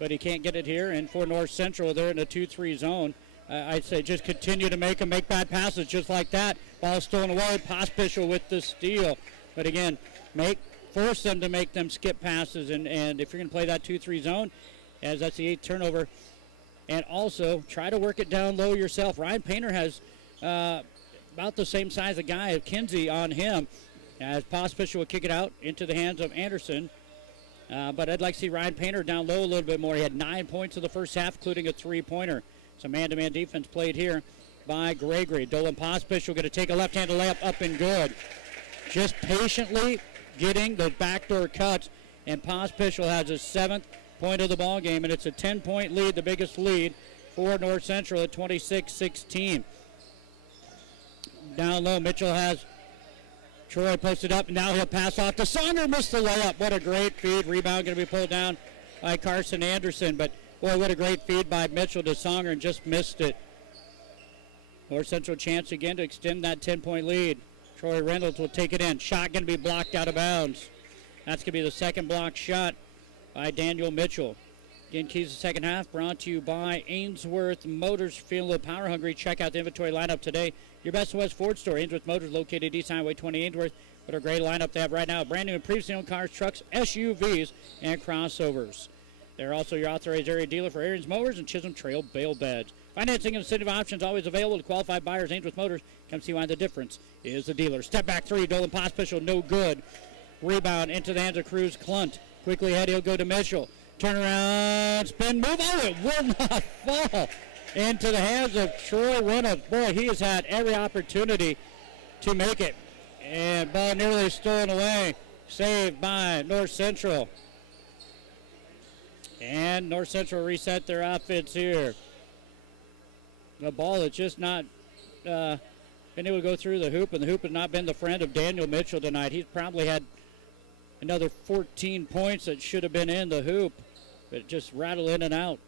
but he can't get it here. And for North Central, they're in a 2-3 zone. I'd say just continue to make bad passes just like that. Ball stolen away. Pospischel with the steal. But again, force them to make them skip passes. And if you're going to play that 2-3 zone, as that's the 8th turnover. And also, try to work it down low yourself. Ryan Painter has about the same size of guy of Kinsey on him. As Pospischel will kick it out into the hands of Anderson. But I'd like to see Ryan Painter down low a little bit more. He had 9 points in the first half, including a 3-pointer. Some man-to-man defense played here by Gregory. Dolan Pospischel going to take a left-handed layup up and good. Just patiently getting the backdoor cuts. And Pospischel has his 7th point of the ball game, and it's a 10-point lead, the biggest lead for North Central at 26-16. Down low, Mitchell has Troy posted up, and now he'll pass off to Songer, missed the layup. What a great feed. Rebound going to be pulled down by Carson Anderson, but boy, what a great feed by Mitchell to Songer, and just missed it. North Central chance again to extend that 10-point lead. Troy Reynolds will take it in. Shot going to be blocked out of bounds. That's going to be the second block shot by Daniel Mitchell. Again, keys to the second half brought to you by Ainsworth Motors. Feeling a little power hungry? Check out the inventory lineup today. Your Best West Ford store, Ainsworth Motors, located East Highway 20 Ainsworth. What a great lineup they have right now. Brand new and previously owned cars, trucks, SUVs, and crossovers. They're also your authorized area dealer for Arians Mowers and Chisholm Trail Bale Beds. Financing and incentive options always available to qualified buyers. Ainsworth Motors. Come see why the difference is the dealer. Step back three. Dolan Pospischel, no good. Rebound into the hands of Cruz Clunt. Quickly ahead, he'll go to Mitchell. Turn around, spin, move. Oh, it will not fall into the hands of Troy Reynolds. Boy, he has had every opportunity to make it. And ball nearly stolen away. Saved by North Central. And North Central reset their offense here. The ball has just not been able to go through the hoop, and the hoop has not been the friend of Daniel Mitchell tonight. He's probably had another 14 points that should have been in the hoop, but it just rattled in and out.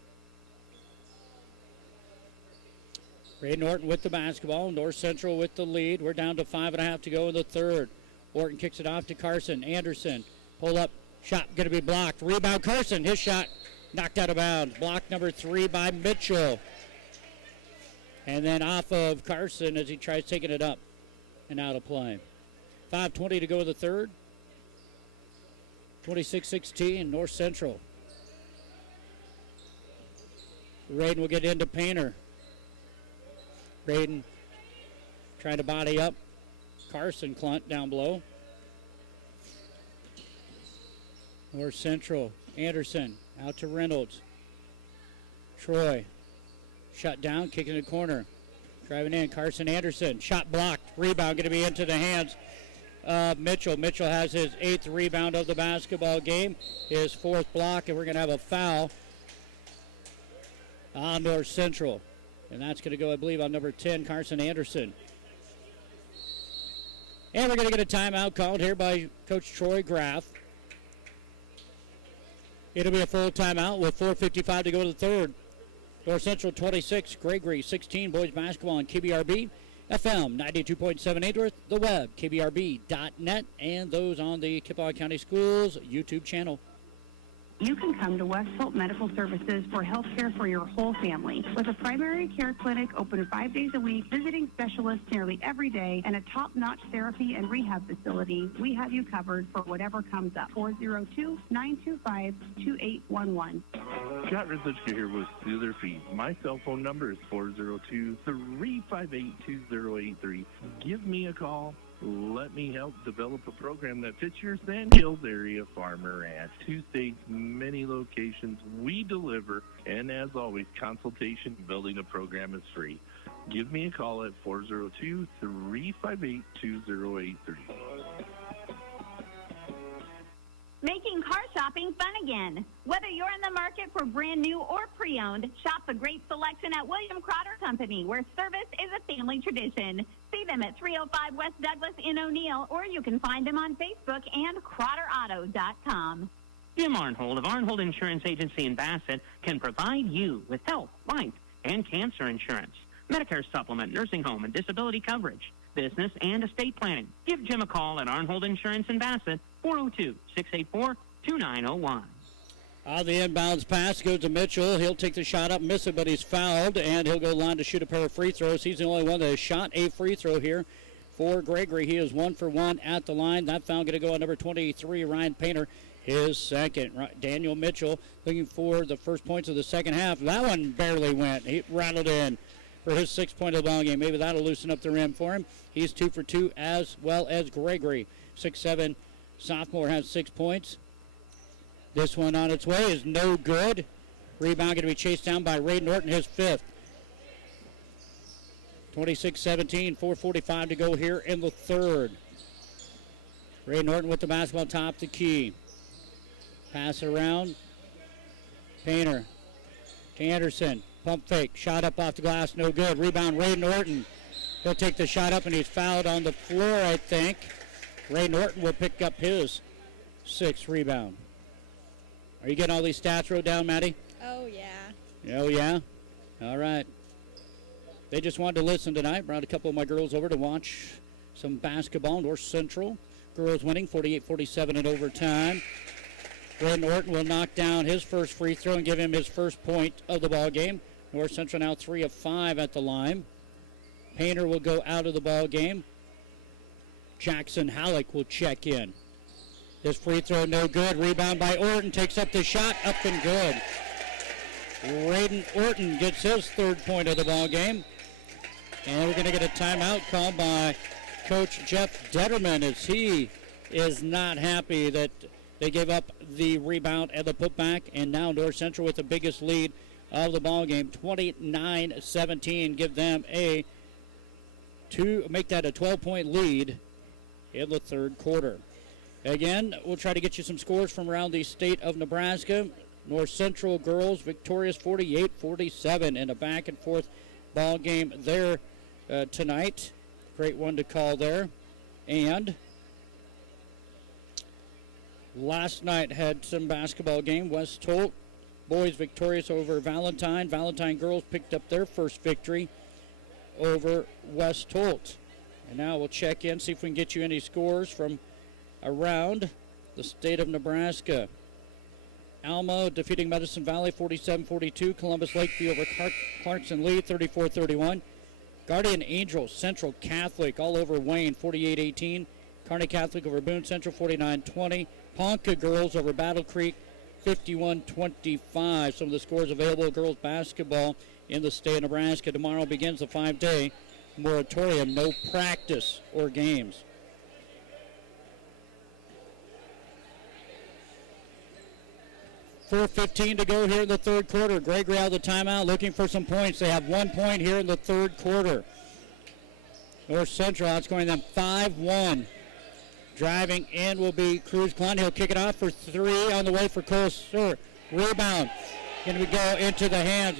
Ray Norton with the basketball. North Central with the lead. We're down to 5.5 to go in the third. Orton kicks it off to Carson. Anderson, pull up, shot going to be blocked. Rebound Carson, his shot knocked out of bounds. Block number 3 by Mitchell. And then off of Carson as he tries taking it up and out of play. 5:20 to go in the third. 26-16, North Central. Raiden will get into Painter. Raiden trying to body up Carson Clunt down below. North Central, Anderson out to Reynolds. Troy, shut down, kicking the corner. Driving in, Carson Anderson, shot blocked. Rebound going to be into the hands of Mitchell. Mitchell has his 8th rebound of the basketball game, his 4th block, and we're going to have a foul on North Central. And that's going to go, I believe, on number 10, Carson Anderson. And we're going to get a timeout called here by Coach Troy Graff. It'll be a full timeout with 4:55 to go to the third. North Central 26, Gregory 16, boys basketball on KBRB, FM 92.7 Ainsworth, the web, kbrb.net, and those on the Kippawa County Schools YouTube channel. You can come to West Hope Medical Services for health care for your whole family. With a primary care clinic open 5 days a week, visiting specialists nearly every day, and a top-notch therapy and rehab facility, we have you covered for whatever comes up. 402-925-2811. Scott Rizlichka here with Soother Feeds. My cell phone number is 402-358-2083. Give me a call. Let me help develop a program that fits your Sand Hills area farmer ranch. 2 states, many locations. We deliver. And as always, consultation and building a program is free. Give me a call at 402-358-2083. Making car shopping fun again. Whether you're in the market for brand new or pre-owned, shop a great selection at William Crotter Company, where service is a family tradition. See them at 305 West Douglas in O'Neill, or you can find them on Facebook and CrotterAuto.com. Jim Arnhold of Arnhold Insurance Agency in Bassett can provide you with health, life, and cancer insurance, Medicare supplement, nursing home, and disability coverage, business and estate planning. Give Jim a call at Arnhold Insurance in Bassett, 402-684-2901. The inbounds pass goes to Mitchell. He'll take the shot up, miss it, but he's fouled, and he'll go line to shoot a pair of free throws. He's the only one that has shot a free throw here for Gregory. He is 1 for 1 at the line. That foul going to go on number 23, Ryan Painter, his second. Daniel Mitchell looking for the first points of the second half. That one barely went. He rattled in for his 6th point of the ball game. Maybe that'll loosen up the rim for him. He's 2 for 2, as well as Gregory. 6'7" sophomore has 6 points. This one on its way is no good. Rebound going to be chased down by Ray Norton, his 5th. 26-17, 4:45 to go here in the third. Ray Norton with the basketball top the key. Pass it around. Painter to Anderson. Pump fake. Shot up off the glass. No good. Rebound Ray Norton. He'll take the shot up, and he's fouled on the floor, I think. Ray Norton will pick up his 6th rebound. Are you getting all these stats wrote down, Maddie? Oh, yeah. Oh, yeah? All right. They just wanted to listen tonight. Brought a couple of my girls over to watch some basketball. North Central girls winning 48-47 in overtime. Ray Norton will knock down his first free throw and give him his first point of the ball game. North Central now 3 of 5 at the line. Painter will go out of the ball game. Jackson Halleck will check in. His free throw no good. Rebound by Orton. Takes up the shot. Up and good. Raiden Orton gets his 3rd point of the ball game. And we're going to get a timeout called by Coach Jeff Detterman, as he is not happy that They gave up the rebound and the putback, and now North Central with the biggest lead of the ball game, 29-17, give them make that a 12-point lead in the third quarter. Again, we'll try to get you some scores from around the state of Nebraska. North Central girls victorious 48-47 in a back-and-forth ball game there tonight. Great one to call there. And last night had some basketball game. West Holt boys victorious over Valentine. Valentine girls picked up their first victory over West Holt. And now we'll check in, see if we can get you any scores from around the state of Nebraska. Alma defeating Medicine Valley 47-42. Columbus Lakeview over Clarkson Lee 34-31. Guardian Angels Central Catholic all over Wayne 48-18. Kearney Catholic over Boone Central 49-20. Ponca girls over Battle Creek 51-25. Some of the scores available girls basketball in the state of Nebraska. Tomorrow begins the 5-day moratorium, no practice or games. .4:15 to go here in the third quarter. Gregory out of the timeout looking for some points. They have 1 point here in the third quarter. North Central outscoring them 5-1. Driving in will be Cruz Clunt. He'll kick it off for three on the way for Cole Stewart. Rebound. Going to go into the hands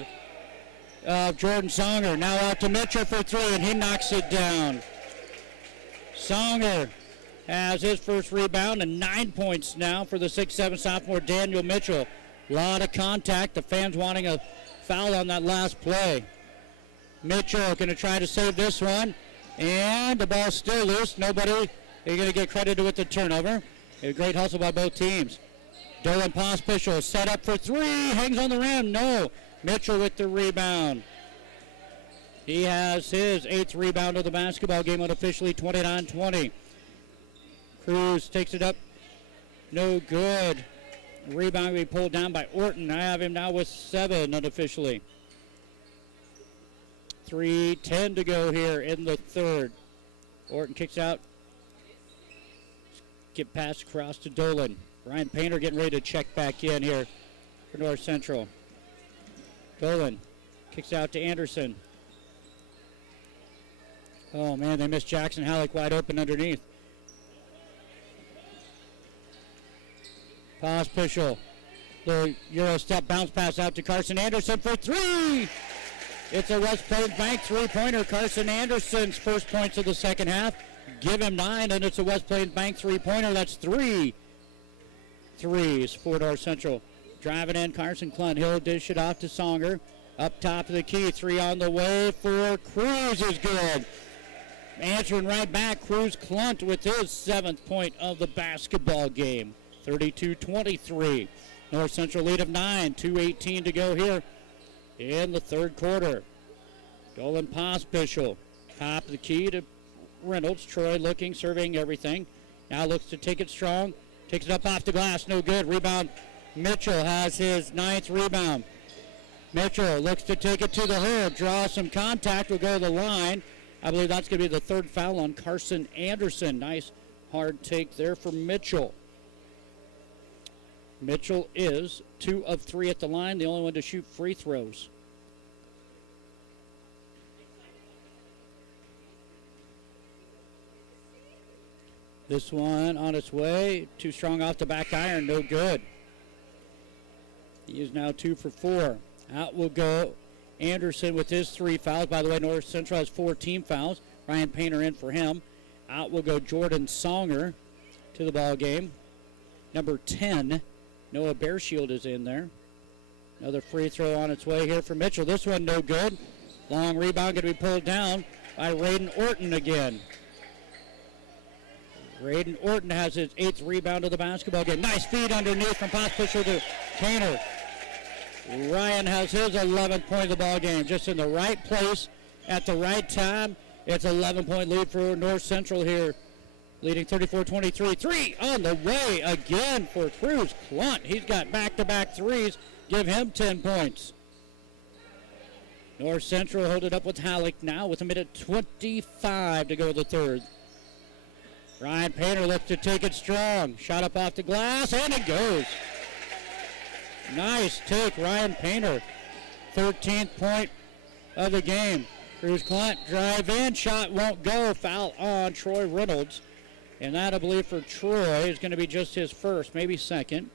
of Jordan Songer. Now out to Mitchell for three, and he knocks it down. Songer has his first rebound, and 9 points now for the 6'7" sophomore Daniel Mitchell. A lot of contact. The fans wanting a foul on that last play. Mitchell going to try to save this one, and the ball's still loose. Nobody. They're going to get credited with the turnover. A great hustle by both teams. Dolan Pospischel set up for three. Hangs on the rim. No. Mitchell with the rebound. He has his 8th rebound of the basketball game, unofficially 29-20. Cruz takes it up. No good. Rebound will be pulled down by Orton. I have him now with 7 unofficially. 3:10 to go here in the third. Orton kicks out. Get pass across to Dolan. Ryan Painter getting ready to check back in here for North Central. Dolan kicks out to Anderson. Oh, man, they missed Jackson Halleck wide open underneath. Pospischel. The Euro step bounce pass out to Carson Anderson for three. It's a West Plains Bank three-pointer. Carson Anderson's first points of the second half. Give him 9, and it's a West Plains Bank three-pointer. That's 3 threes for North Central. Driving in, Carson Clunt. He'll dish it off to Songer. Up top of the key, 3 on the way for Cruz is good. Answering right back, Cruz Clunt with his 7th point of the basketball game. 32-23. North Central lead of 9. 2:18 to go here in the third quarter. Dolan Pospischel. Top of the key to Reynolds. Troy looking, surveying everything. Now looks to take it strong. Takes it up off the glass. No good. Rebound. Mitchell has his 9th rebound. Mitchell looks to take it to the hood. Draw some contact. Will go to the line. I believe that's going to be the 3rd foul on Carson Anderson. Nice hard take there for Mitchell. Mitchell is 2 of 3 at the line, the only one to shoot free throws. This one on its way, too strong off the back iron, no good. He is now 2 for 4. Out will go Anderson with his 3 fouls. By the way, North Central has 4 team fouls. Ryan Painter in for him. Out will go Jordan Songer to the ball game. Number 10. Noah Bearshield is in there. Another free throw on its way here for Mitchell. This one no good. Long rebound going to be pulled down by Raiden Orton again. Raiden Orton has his 8th rebound of the basketball game. Nice feed underneath from Pospischel to Painter. Ryan has his 11th point of the ball game. Just in the right place at the right time. It's an 11-point lead for North Central here. Leading 34-23. 3 on the way again for Cruz Clunt. He's got back-to-back threes. Give him 10 points. North Central hold it up with Halleck now with 1:25 to go to the third. Ryan Painter looks to take it strong. Shot up off the glass, and it goes. Nice take, Ryan Painter. 13th point of the game. Cruz Clint drive in, shot won't go. Foul on Troy Reynolds. And that, I believe, for Troy is going to be just his first, maybe second.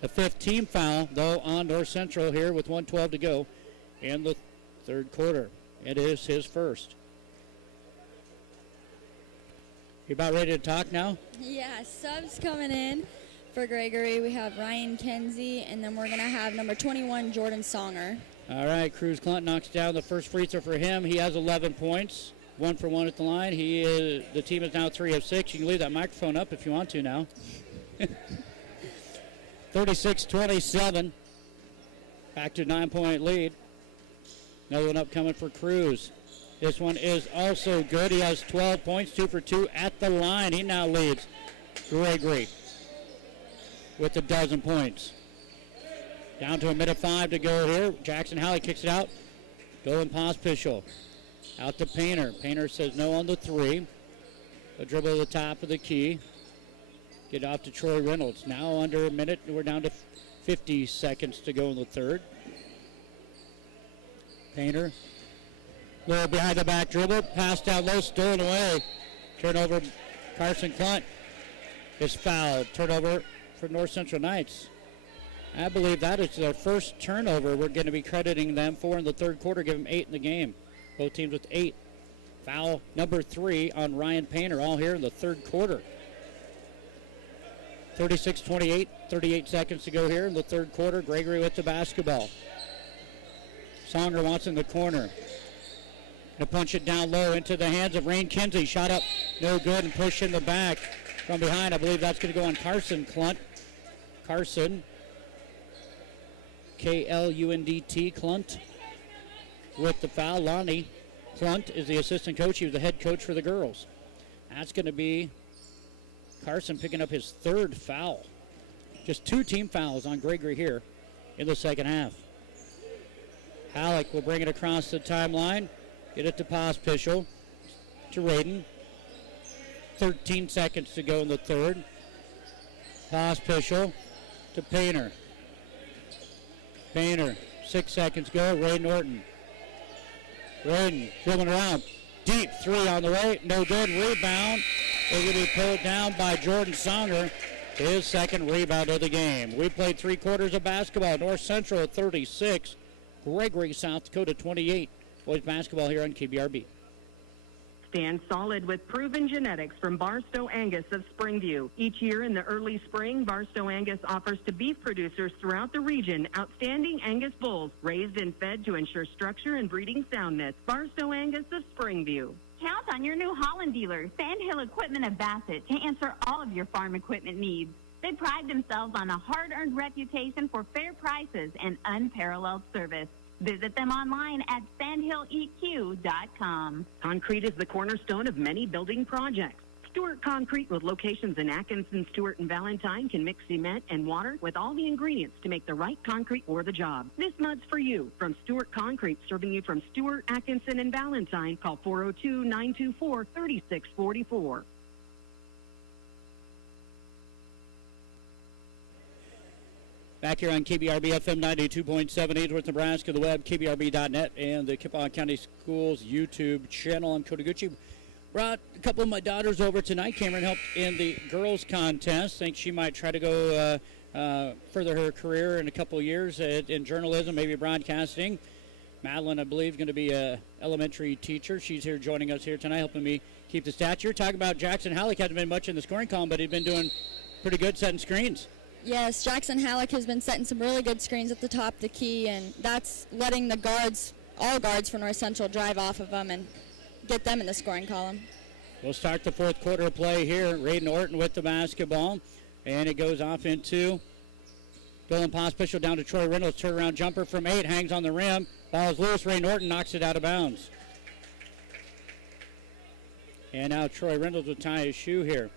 The 5th team foul, though, on North Central here with 1:12 to go in the third quarter. It is his first. You about ready to talk now? Yeah, subs coming in for Gregory. We have Ryan Kenzie, and then we're going to have number 21, Jordan Songer. All right, Cruz Clint knocks down the first free throw for him. He has 11 points, 1 for 1 at the line. The team is now 3 of 6. You can leave that microphone up if you want to now. 36-27. Back to 9-point lead. Another one upcoming for Cruz. This one is also good. He has 12 points, 2 for 2 at the line. He now leads Gregory with 12 points. Down to a minute 5 to go here. Jackson Halley kicks it out. Dolan Pospischel. Out to Painter. Painter says no on the 3. A dribble to the top of the key. Get off to Troy Reynolds. Now under a minute. We're down to 50 seconds to go in the third. Painter. Little behind the back dribble. Pass down low. Stolen away. Turnover. Carson Clunt is fouled. Turnover for North Central Knights. I believe that is their first turnover we're going to be crediting them for in the third quarter. Give them 8 in the game. Both teams with 8. Foul number 3 on Ryan Painter, all here in the third quarter. 36-28, 38 seconds to go here in the third quarter. Gregory with the basketball. Songer wants in the corner. To punch it down low into the hands of Ryan Kinsey. Shot up, no good, and push in the back from behind. I believe that's going to go on Carson Clunt. Carson. K-L-U-N-D-T, Clunt, with the foul. Lonnie Clunt is the assistant coach. He was the head coach for the girls. That's going to be Carson picking up his 3rd foul. Just 2 team fouls on Gregory here in the second half. Halleck will bring it across the timeline. Get it to Pospischel, to Radin. 13 seconds to go in the third. Pospischel to Painter. Painter, 6 seconds go. Ray Norton. Radin dribbling around. Deep 3 on the way. No good. Rebound. It will be pulled down by Jordan Songer. His 2nd rebound of the game. We played 3 quarters of basketball. North Central at 36. Gregory, South Dakota 28. Boys basketball here on KBRB. Stand solid with proven genetics from Barstow Angus of Springview. Each year in the early spring, Barstow Angus offers to beef producers throughout the region outstanding Angus bulls, raised and fed to ensure structure and breeding soundness. Barstow Angus of Springview. Count on your New Holland dealer, Sandhill Equipment of Bassett, to answer all of your farm equipment needs. They pride themselves on a hard-earned reputation for fair prices and unparalleled service. Visit them online at sandhilleq.com. Concrete is the cornerstone of many building projects. Stewart Concrete, with locations in Atkinson, Stewart, and Valentine, can mix cement and water with all the ingredients to make the right concrete for the job. This mud's for you. From Stewart Concrete, serving you from Stewart, Atkinson, and Valentine. Call 402-924-3644. Back here on KBRB FM 92.7, Ainsworth, Nebraska, the web, kbrb.net, and the Kippawa County Schools YouTube channel. I'm Cody Gucci. Brought a couple of my daughters over tonight. Cameron helped in the girls' contest. Think she might try to go further her career in a couple of years in journalism, maybe broadcasting. Madeline, I believe, going to be an elementary teacher. She's here joining us here tonight, helping me keep the stats. You're talking about Jackson Halleck. Hasn't been much in the scoring column, but he's been doing pretty good setting screens. Yes, Jackson Halleck has been setting some really good screens at the top of the key, and that's letting the guards, all guards for North Central, drive off of them and get them in the scoring column. We'll start the fourth quarter of play here. Radin Orton with the basketball, and it goes off into Dolan Pospischel down to Troy Reynolds. Turnaround jumper from 8, hangs on the rim. Ball is loose. Ray Norton knocks it out of bounds. And now Troy Reynolds will tie his shoe here.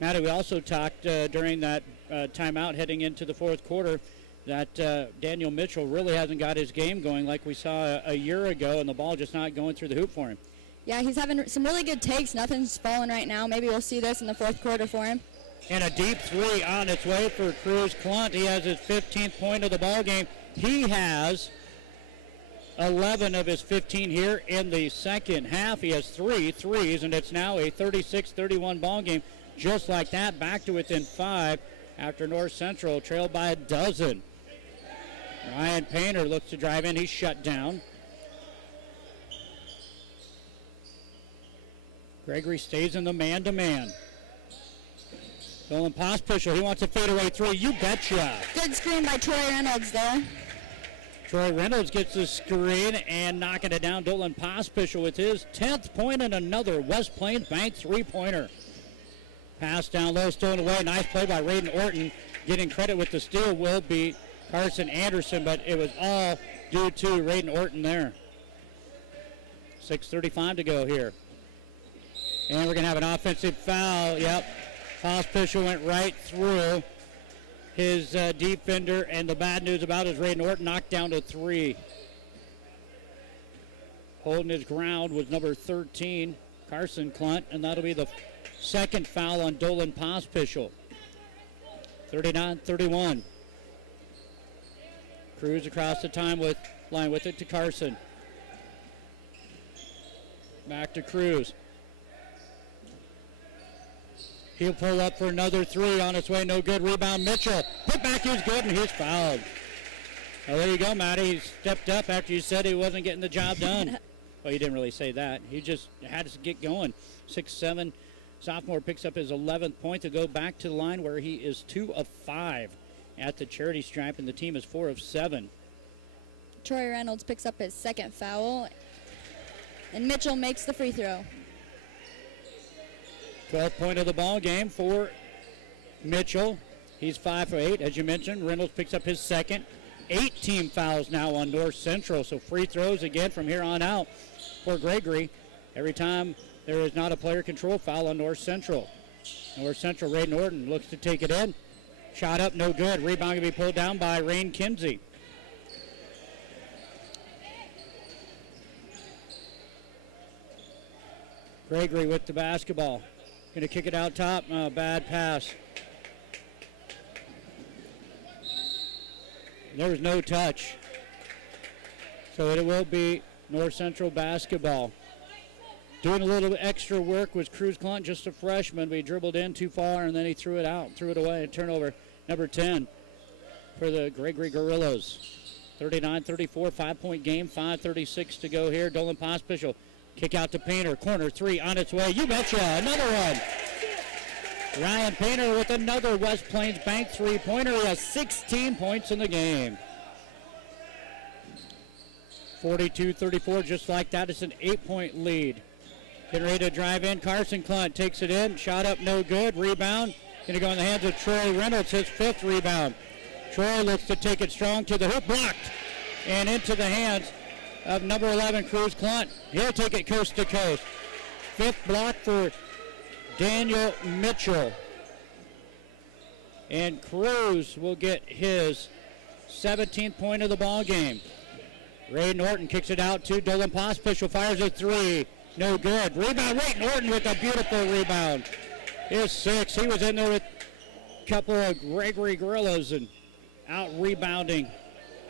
Maddie, we also talked during that timeout heading into the fourth quarter that Daniel Mitchell really hasn't got his game going like we saw a year ago, and the ball just not going through the hoop for him. Yeah, he's having some really good takes. Nothing's falling right now. Maybe we'll see this in the fourth quarter for him. And a deep three on its way for Cruz Clunt. He has his 15th point of the ball game. He has 11 of his 15 here in the second half. He has 3 threes, and it's now a 36-31 ball game. Just like that, back to within 5 after North Central trailed by a dozen. Ryan Painter looks to drive in. He's shut down. Gregory stays in the man-to-man. Dolan Pospischel, he wants a fadeaway three. You betcha. Good screen by Troy Reynolds there. Troy Reynolds gets the screen and knocking it down. Dolan Pospischel with his 10th point and another West Plains Bank three-pointer. Pass down low, stolen away. Nice play by Raiden Orton. Getting credit with the steal will be Carson Anderson, but it was all due to Raiden Orton there. 6:35 to go here. And we're going to have an offensive foul. Yep. Pospischel went right through his defender, and the bad news about it is Raiden Orton knocked down to 3. Holding his ground was number 13, Carson Clunt, and that'll be the second foul on Dolan Pospischel. 39-31. Cruz across the line with it to Carson. Back to Cruz. He'll pull up for another 3 on its way. No good. Rebound Mitchell. Put back is good, and he's fouled. Well, there you go, Matty. He stepped up after you said he wasn't getting the job done. Well, you didn't really say that. He just had to get going. 6'7". Sophomore picks up his 11th point to go back to the line where he is 2 of 5 at the charity stripe, and the team is 4 of 7. Troy Reynolds picks up his second foul, and Mitchell makes the free throw. 12th point of the ball game for Mitchell. He's 5 for 8, as you mentioned. Reynolds picks up his second. 8 team fouls now on North Central, so free throws again from here on out for Gregory. Every time there is not a player control foul on North Central. North Central, Raiden Orton looks to take it in. Shot up, no good. Rebound can be pulled down by Rain Kinsey. Gregory with the basketball. Going to kick it out top. Bad pass. There was no touch. So it will be North Central basketball. Doing a little bit extra work was Cruz Clunt, just a freshman, but he dribbled in too far and then he threw it out, threw it away. Turnover number 10 for the Gregory Gorillas. 39-34, 5-point game, 5:36 to go here. Dolan Pospischel. Kick out to Painter. Corner 3 on its way. You betcha. Another one. Ryan Painter with another West Plains Bank three-pointer. He has 16 points in the game. 42-34, just like that. It's an 8-point lead. Getting ready to drive in. Carson Clunt takes it in. Shot up, no good. Rebound. Going to go in the hands of Troy Reynolds, his 5th rebound. Troy looks to take it strong to the hoop. Blocked. And into the hands of number 11, Cruz Clunt. He'll take it coast to coast. 5th block for Daniel Mitchell. And Cruz will get his 17th point of the ball game. Raiden Orton kicks it out to Dolan Pospischel. Fires a 3. No good. Rebound. Raiden Orton with a beautiful rebound. His 6. He was in there with a couple of Gregory Gorillas and out rebounding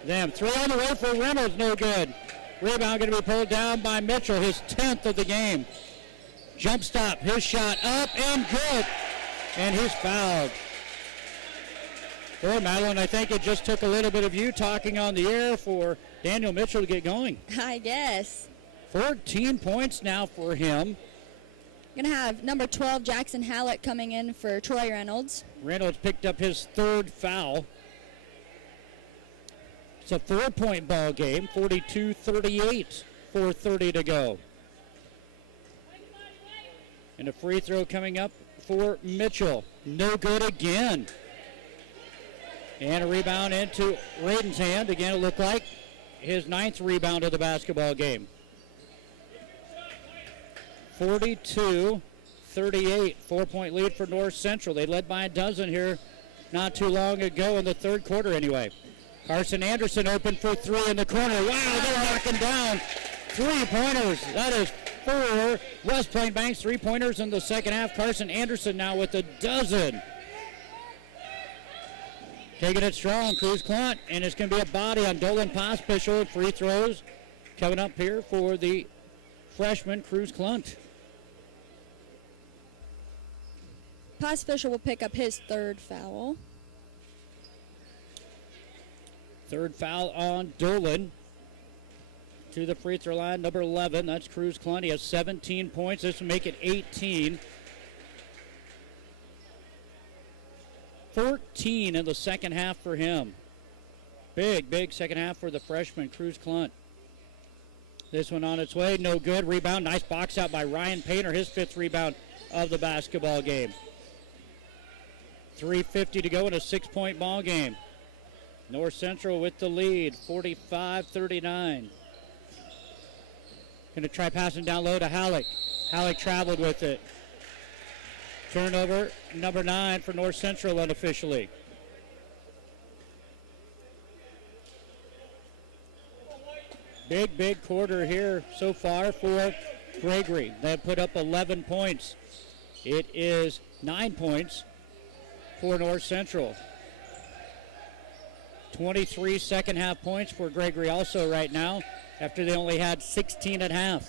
them. 3 on the way for Reynolds. No good. Rebound going to be pulled down by Mitchell, his 10th of the game. Jump stop, his shot up and good. And he's fouled. Boy, Madeline, I think it just took a little bit of you talking on the air for Daniel Mitchell to get going. I guess. 14 points now for him. Going to have number 12, Jackson Hallett, coming in for Troy Reynolds. Reynolds picked up his 3rd foul. It's a 4-point ball game, 42-38, 4:30 to go. And a free throw coming up for Mitchell. No good again. And a rebound into Raiden's hand. Again, it looked like his 9th rebound of the basketball game. 42-38, 4-point lead for North Central. They led by a dozen here not too long ago in the 3rd quarter anyway. Carson Anderson open for 3 in the corner. Wow, they're knocking down 3-pointers. That is for West Plain Banks. 3-pointers in the second half. Carson Anderson now with a dozen. Taking it strong, Cruz Clunt, and it's going to be a body on Dolan Pospischel. Free throws coming up here for the freshman, Cruz Clunt. Pospischel will pick up his third foul. Third foul on Dolan. To the free throw line, number 11. That's Cruz Clunt. He has 17 points. This will make it 18. 14 in the second half for him. Big second half for the freshman, Cruz Clunt. This one on its way, no good. Rebound, nice box out by Ryan Painter, his 5th rebound of the basketball game. 3:50 to go in a 6-point ball game. North Central with the lead, 45-39. Going to try passing down low to Halleck. Halleck traveled with it. Turnover, number 9 for North Central unofficially. Big quarter here so far for Gregory. They have put up 11 points. It is 9 points for North Central. 23 second half points for Gregory also right now, after they only had 16 at half.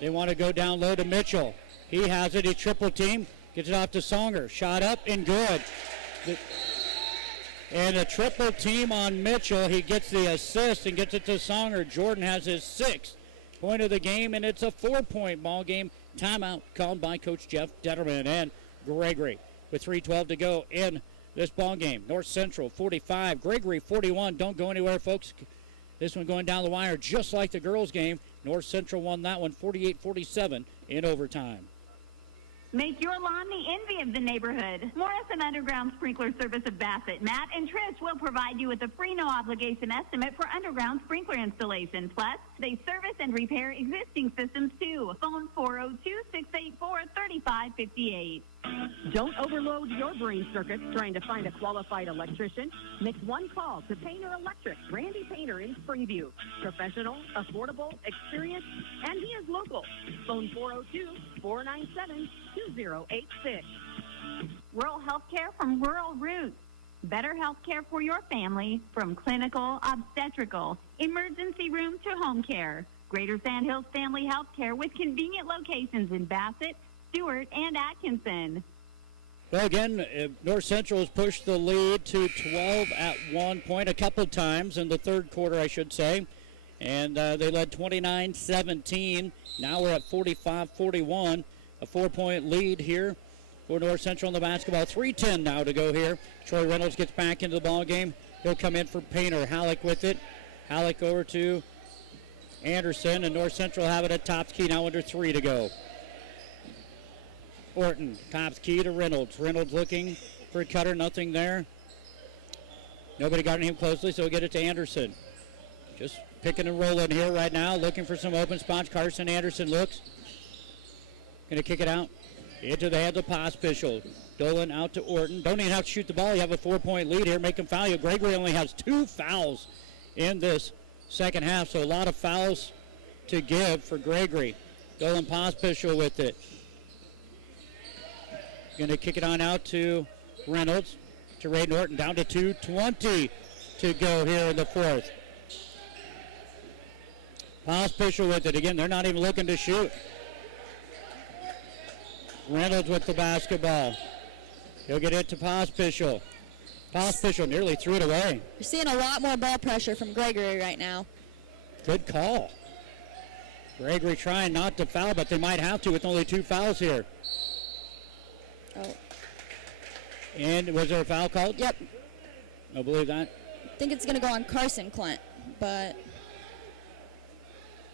They want to go down low to Mitchell. He has it. He triple team. Gets it off to Songer. Shot up and good. And a triple team on Mitchell. He gets the assist and gets it to Songer. Jordan has his 6th point of the game, and it's a 4-point ball game. Timeout called by Coach Jeff Detterman and Gregory with 3:12 to go in this ball game. North Central 45, Gregory 41. Don't go anywhere, folks. This one going down the wire just like the girls' game. North Central won that one 48-47 in overtime. Make your lawn the envy of the neighborhood. Morrison Underground Sprinkler Service of Bassett. Matt and Trish will provide you with a free no-obligation estimate for underground sprinkler installation. Plus, they service and repair existing systems, too. Phone 402-684-3558. Don't overload your brain circuits trying to find a qualified electrician. Make one call to Painter Electric, Randy Painter in Springview. Professional, affordable, experienced, and he is local. Phone 402-497-2086. Rural health care from Rural Roots. Better health care for your family from clinical, obstetrical, emergency room to home care. Greater Sand Hills Family Health Care with convenient locations in Bassett, Stewart, and Atkinson. Well, again, North Central has pushed the lead to 12 at 1 point a couple times in the third quarter, I should say. And they led 29-17. Now we're at 45-41. A 4-point lead here for North Central in the basketball. 3:10 now to go here. Troy Reynolds gets back into the ball game. He'll come in for Painter. Halleck with it. Halleck over to Anderson, and North Central have it at Tops Key now under 3 to go. Orton, Tops Key to Reynolds. Reynolds looking for a cutter, nothing there. Nobody guarding him closely, so he'll get it to Anderson. Just picking and rolling here right now, looking for some open spots. Carson Anderson looks. Going to kick it out into the hands of Pospischel. Dolan out to Orton. Don't even have to shoot the ball. You have a 4-point lead here. Make him foul you. Gregory only has 2 fouls in this second half, so a lot of fouls to give for Gregory. Dolan Pospischel with it. Going to kick it on out to Reynolds, to Ray Norton, down to 2:20 to go here in the fourth. Pospischel with it. Again, they're not even looking to shoot. Reynolds with the basketball. He'll get it to Pospischel. Pospischel nearly threw it away. You're seeing a lot more ball pressure from Gregory right now. Good call. Gregory trying not to foul, but they might have to with only 2 fouls here. Oh. And was there a foul called? Yep. I believe that. I think it's going to go on Carson Clint, but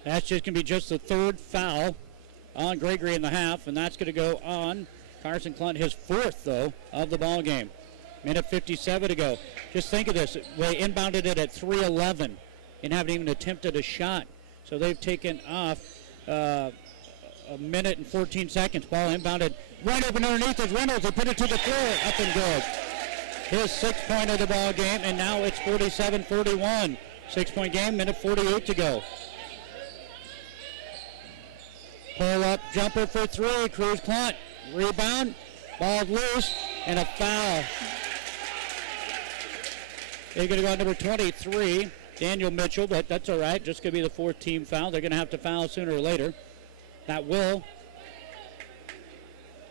that's just going to be just the 3rd foul on Gregory in the half, and that's going to go on Carson Clint, his 4th, though, of the ball game. Minute 57 to go. Just think of this. They inbounded it at 3:11 and haven't even attempted a shot. So they've taken off a minute and 14 seconds. Ball inbounded right open underneath is Reynolds. They put it to the floor, up and good. His 6th point of the ball game, and now it's 47-41. 6-point game, minute 48 to go. Pull-up jumper for three. Cruz Clunt. Rebound. Ball loose. And a foul. They're going to go on number 23, Daniel Mitchell, but that's all right. Just going to be the fourth team foul. They're going to have to foul sooner or later. That will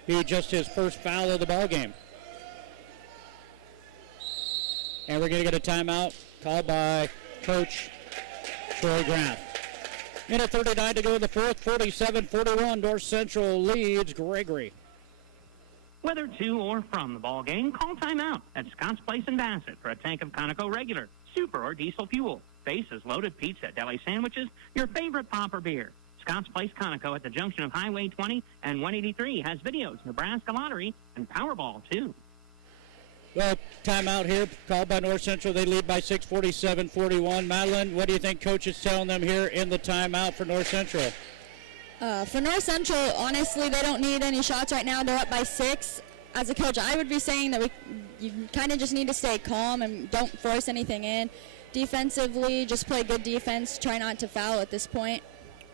be just his first foul of the ball game. And we're going to get a timeout called by Coach Troy Graff. Minute 39 to go in the fourth, 47-41. North Central leads Gregory. Whether to or from the ball game, call timeout at Scott's Place in Bassett for a tank of Conoco regular, super, or diesel fuel, faces, loaded pizza, deli sandwiches, your favorite pop or beer. Scott's Place Conoco at the junction of Highway 20 and 183 has videos, Nebraska Lottery, and Powerball, too. Well, timeout here called by North Central. They lead by 6, 47-41. Madeline, what do you think Coach is telling them here in the timeout for North Central? For North Central, honestly, they don't need any shots right now. They're up by 6. As a coach, I would be saying that you kind of just need to stay calm and don't force anything in. Defensively, just play good defense. Try not to foul at this point.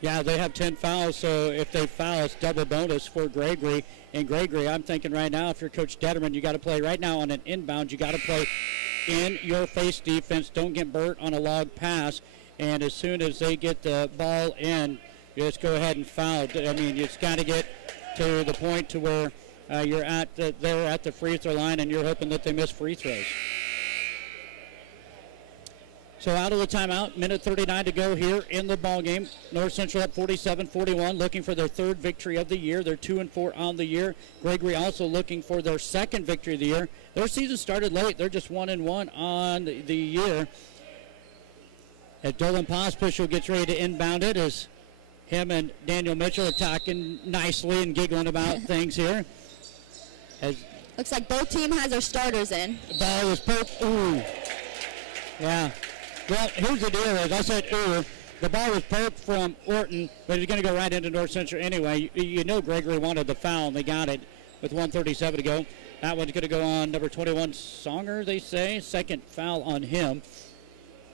Yeah, they have 10 fouls, so if they foul, it's double bonus for Gregory. And Gregory, I'm thinking right now, if you're Coach Detterman, you got to play right now on an inbound. You got to play in your face defense. Don't get burnt on a log pass. And as soon as they get the ball in, you just go ahead and foul. I mean, it's got to get to the point to where they're at the free throw line, and you're hoping that they miss free throws. So out of the timeout, minute 39 to go here in the ball game. North Central up 47-41, looking for their third victory of the year. They're 2-4 on the year. Gregory also looking for their second victory of the year. Their season started late. They're just 1-1 on the year. As Dolan Pospischel gets ready to inbound it, as him and Daniel Mitchell are talking nicely and giggling about things here. Looks like both team has their starters in. Ball was poked. Ooh. Yeah. Well, here's the deal. As I said, the ball was poked from Orton, but it's going to go right into North Central anyway. You know Gregory wanted the foul, and they got it with 1:37 to go. That one's going to go on number 21, Songer, they say. Second foul on him.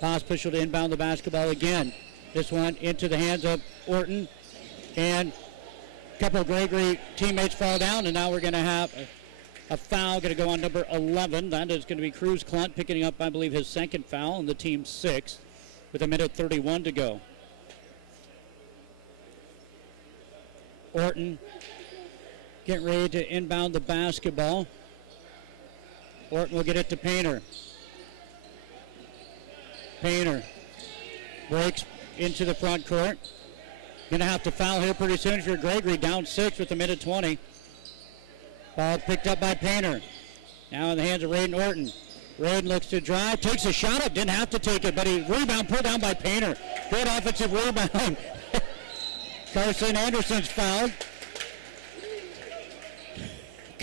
Pospischel to inbound the basketball again. This one into the hands of Orton, and a couple of Gregory teammates fall down, and now we're going to have a foul going to go on number 11. That is going to be Cruz Clunt picking up, I believe, his second foul, and the team's sixth with a minute 31 to go. Orton getting ready to inbound the basketball. Orton will get it to Painter. Painter breaks into the front court. Going to have to foul here pretty soon if you're Gregory, down 6 with a minute 20. Ball picked up by Painter. Now in the hands of Raiden Orton. Raiden looks to drive, takes a shot up, didn't have to take it, but he rebound pulled down by Painter. Good offensive rebound. Carson Anderson's fouled.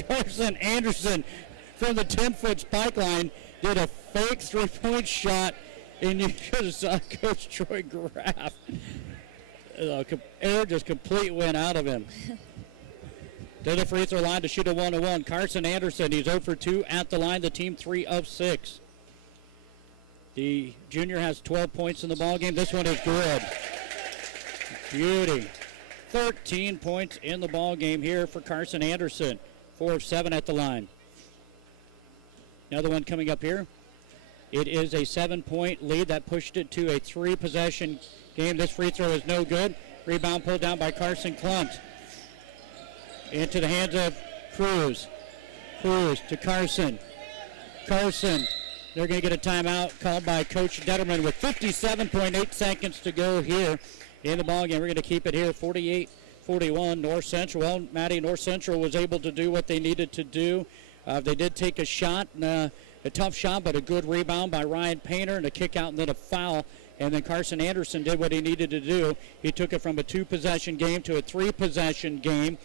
Carson Anderson from the 10-foot spike line did a fake three-point shot, and you should have saw Coach Troy Graff. Air just completely went out of him. To the free throw line to shoot a 1-1. Carson Anderson, he's 0 for 2 at the line, the team 3 of 6. The junior has 12 points in the ball game. This one is good. Beauty. 13 points in the ball game here for Carson Anderson. 4 of 7 at the line. Another one coming up here. It is a 7-point lead that pushed it to a 3-possession game. This free throw is no good. Rebound pulled down by Carson Clunt. Into the hands of Cruz. Cruz to Carson. Carson, they're going to get a timeout called by Coach Detterman with 57.8 seconds to go here in the ballgame. We're going to keep it here, 48-41, North Central. Well, Maddie, North Central was able to do what they needed to do. They did take a shot, a tough shot, but a good rebound by Ryan Painter and a kick out and then a foul. And then Carson Anderson did what he needed to do. He took it from a 2-possession game to a 3-possession game.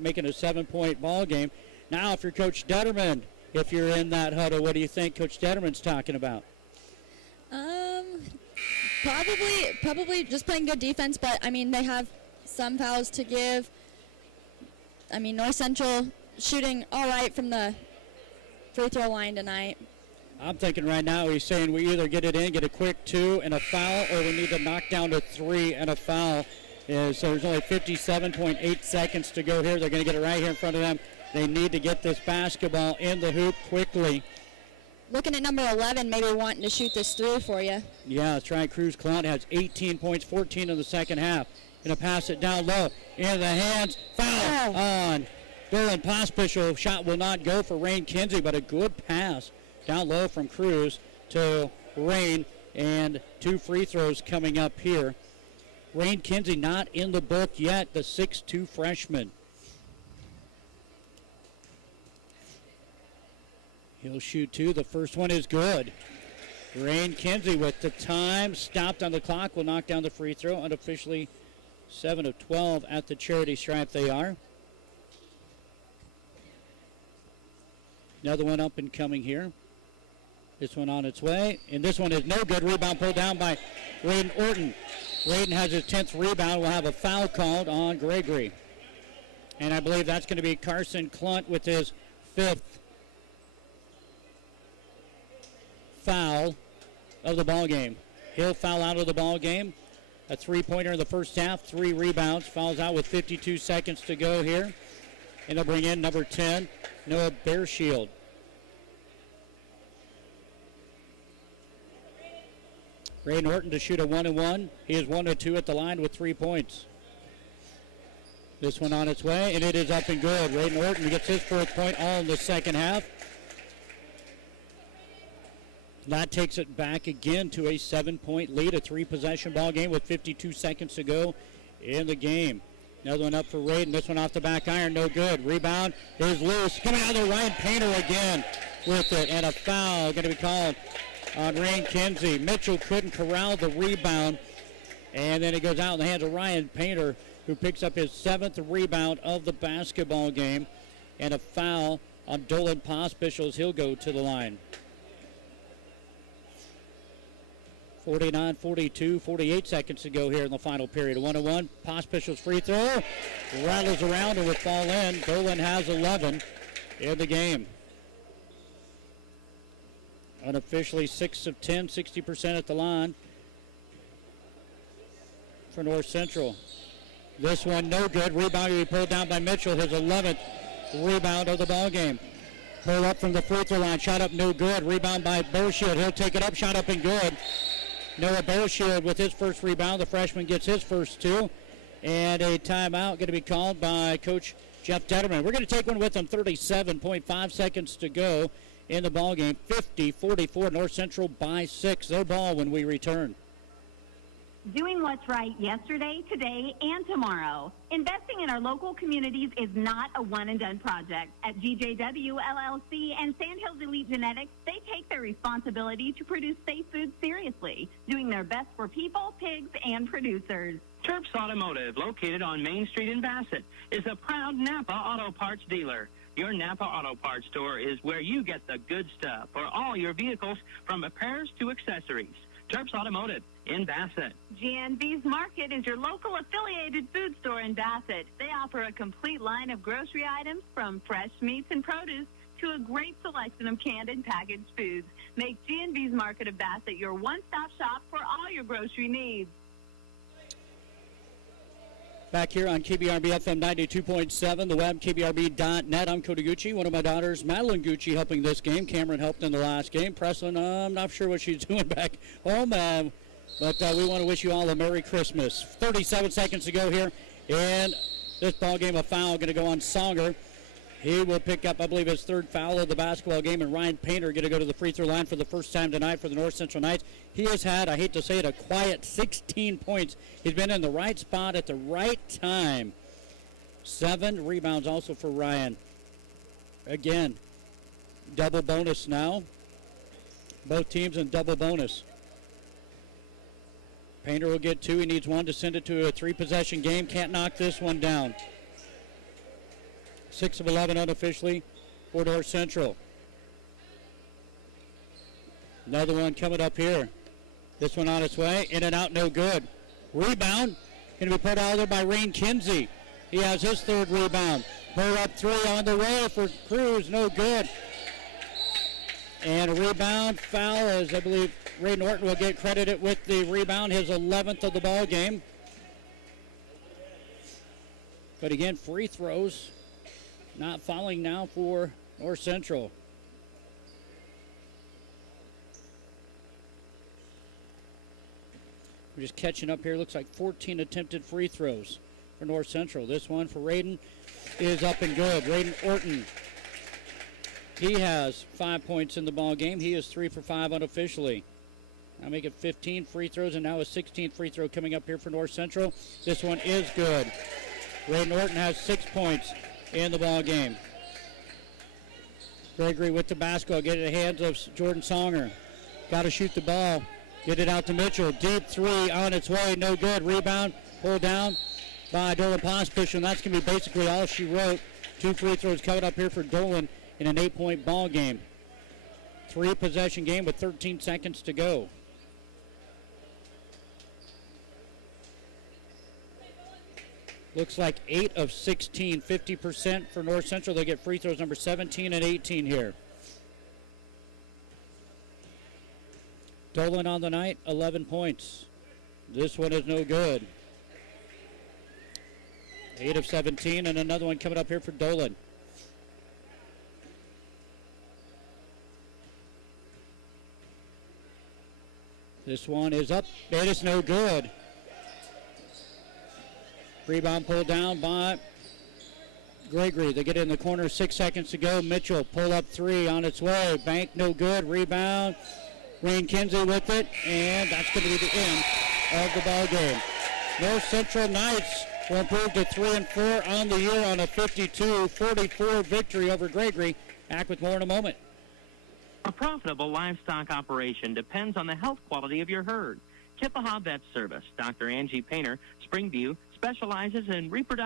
Making a 7-point ball game. Now, if you're Coach Detterman, if you're in that huddle, what do you think Coach Detterman's talking about? Probably just playing good defense, but, I mean, they have some fouls to give. I mean, North Central shooting all right from the free throw line tonight. I'm thinking right now he's saying we either get it in, get a quick 2 and a foul, or we need to knock down to 3 and a foul. So there's only 57.8 seconds to go here. They're going to get it right here in front of them. They need to get this basketball in the hoop quickly. Looking at number 11, maybe wanting to shoot this through for you. Yeah, that's right. Cruz Cloud has 18 points, 14 in the second half. Going to pass it down low into the hands. Foul on Dylan Pospischel. Shot will not go for Rain Kinsey, but a good pass down low from Cruz to Rain, and 2 free throws coming up here. Rain Kinsey not in the book yet, the 6'2 freshman. He'll shoot 2. The first one is good. Rain Kinsey with the time stopped on the clock will knock down the free throw. Unofficially 7 of 12 at the charity stripe they are. Another one up and coming here. This one on its way, and this one is no good. Rebound pulled down by Raiden Orton. Raiden has his 10th rebound. Will have a foul called on Gregory. And I believe that's going to be Carson Clunt with his 5th foul of the ball game. He'll foul out of the ball game. A 3-pointer in the first half, 3 rebounds. Fouls out with 52 seconds to go here. And they'll bring in number 10, Noah Bearshield. Ray Norton to shoot a 1-1. He is 1-2 at the line with 3 points. This one on its way, and it is up and good. Ray Norton gets his 4th point all in the second half. That takes it back again to a 7-point lead, a 3-possession ball game with 52 seconds to go in the game. Another one up for Raiden. This one off the back iron, no good. Rebound is loose. Coming out of there, Ryan Painter again with it, and a foul going to be called on Rain Kinsey. Mitchell couldn't corral the rebound, and then it goes out in the hands of Ryan Painter, who picks up his 7th rebound of the basketball game, and a foul on Dolan Pospischel. He'll go to the line. 49-42, 48 seconds to go here in the final period. 1-1. Pospischel's free throw rattles around and will fall in. Dolan has 11 in the game. Unofficially 6 of 10, 60% at the line for North Central. This one no good. Rebound will be pulled down by Mitchell, his 11th rebound of the ball game. Pull up from the free throw line, shot up no good. Rebound by Bearshield. He'll take it up, shot up and good. Noah Bearshield with his first rebound. The freshman gets his first 2. And a timeout going to be called by Coach Jeff Detterman. We're going to take one with them. 37.5 seconds to go in the ball game. 50-44, North Central by 6. Their ball when we return. Doing what's right yesterday, today, and tomorrow. Investing in our local communities is not a one-and-done project. At GJW, LLC, and Sandhills Elite Genetics, they take their responsibility to produce safe food seriously, doing their best for people, pigs, and producers. Terps Automotive, located on Main Street in Bassett, is a proud Napa Auto Parts dealer. Your Napa Auto Parts store is where you get the good stuff for all your vehicles, from repairs to accessories. Terps Automotive in Bassett. GNV's Market is your local affiliated food store in Bassett. They offer a complete line of grocery items, from fresh meats and produce to a great selection of canned and packaged foods. Make GNV's Market of Bassett your one-stop shop for all your grocery needs. Back here on KBRB FM 92.7, the web, kbrb.net. I'm Cody Gucci. One of my daughters, Madeline Gucci, helping this game. Cameron helped in the last game. Preslin, I'm not sure what she's doing back home, but we want to wish you all a Merry Christmas. 37 seconds to go here in this ball game. A foul going to go on Songer. He will pick up, I believe, his 3rd foul of the basketball game, and Ryan Painter going to go to the free throw line for the first time tonight for the North Central Knights. He has had, I hate to say it, a quiet 16 points. He's been in the right spot at the right time. 7 rebounds also for Ryan. Again, double bonus now. Both teams in double bonus. Painter will get 2. He needs 1 to send it to a 3-possession game. Can't knock this one down. 6 of 11 unofficially for North Central. Another one coming up here. This one on its way. In and out, no good. Rebound going to be put out there by Rain Kinsey. He has his 3rd rebound. Pull up 3 on the way for Cruz. No good. And a rebound foul, as I believe Ray Norton will get credited with the rebound, his 11th of the ball game. But again, free throws not falling now for North Central. We're just catching up here. Looks like 14 attempted free throws for North Central. This one for Raiden is up and good. Raiden Orton. He has 5 points in the ball game. He is 3 for 5 unofficially. Now make it 15 free throws, and now a 16th free throw coming up here for North Central. This one is good. Raiden Orton has 6 points in the ball game. Gregory with the basketball. Get it in the hands of Jordan Songer. Got to shoot the ball. Get it out to Mitchell. Deep three on its way. No good. Rebound. Pulled down by Dolan Pospish, and that's going to be basically all she wrote. 2 free throws coming up here for Dolan in an 8-point ball game. 3-possession game with 13 seconds to go. Looks like 8 of 16, 50% for North Central. They get free throws number 17 and 18 here. Dolan on the night, 11 points. This one is no good. 8 of 17, and another one coming up here for Dolan. This one is up. It is no good. Rebound pulled down by Gregory. They get it in the corner, 6 seconds to go. Mitchell pull up 3 on its way. Bank no good. Rebound. Rain Kinsey with it, and that's going to be the end of the ball game. North Central Knights will improve to 3-4 on the year on a 52-44 victory over Gregory. Back with more in a moment. A profitable livestock operation depends on the health quality of your herd. Chippewa Vet Service, Dr. Angie Painter, Springview, specializes in reproductive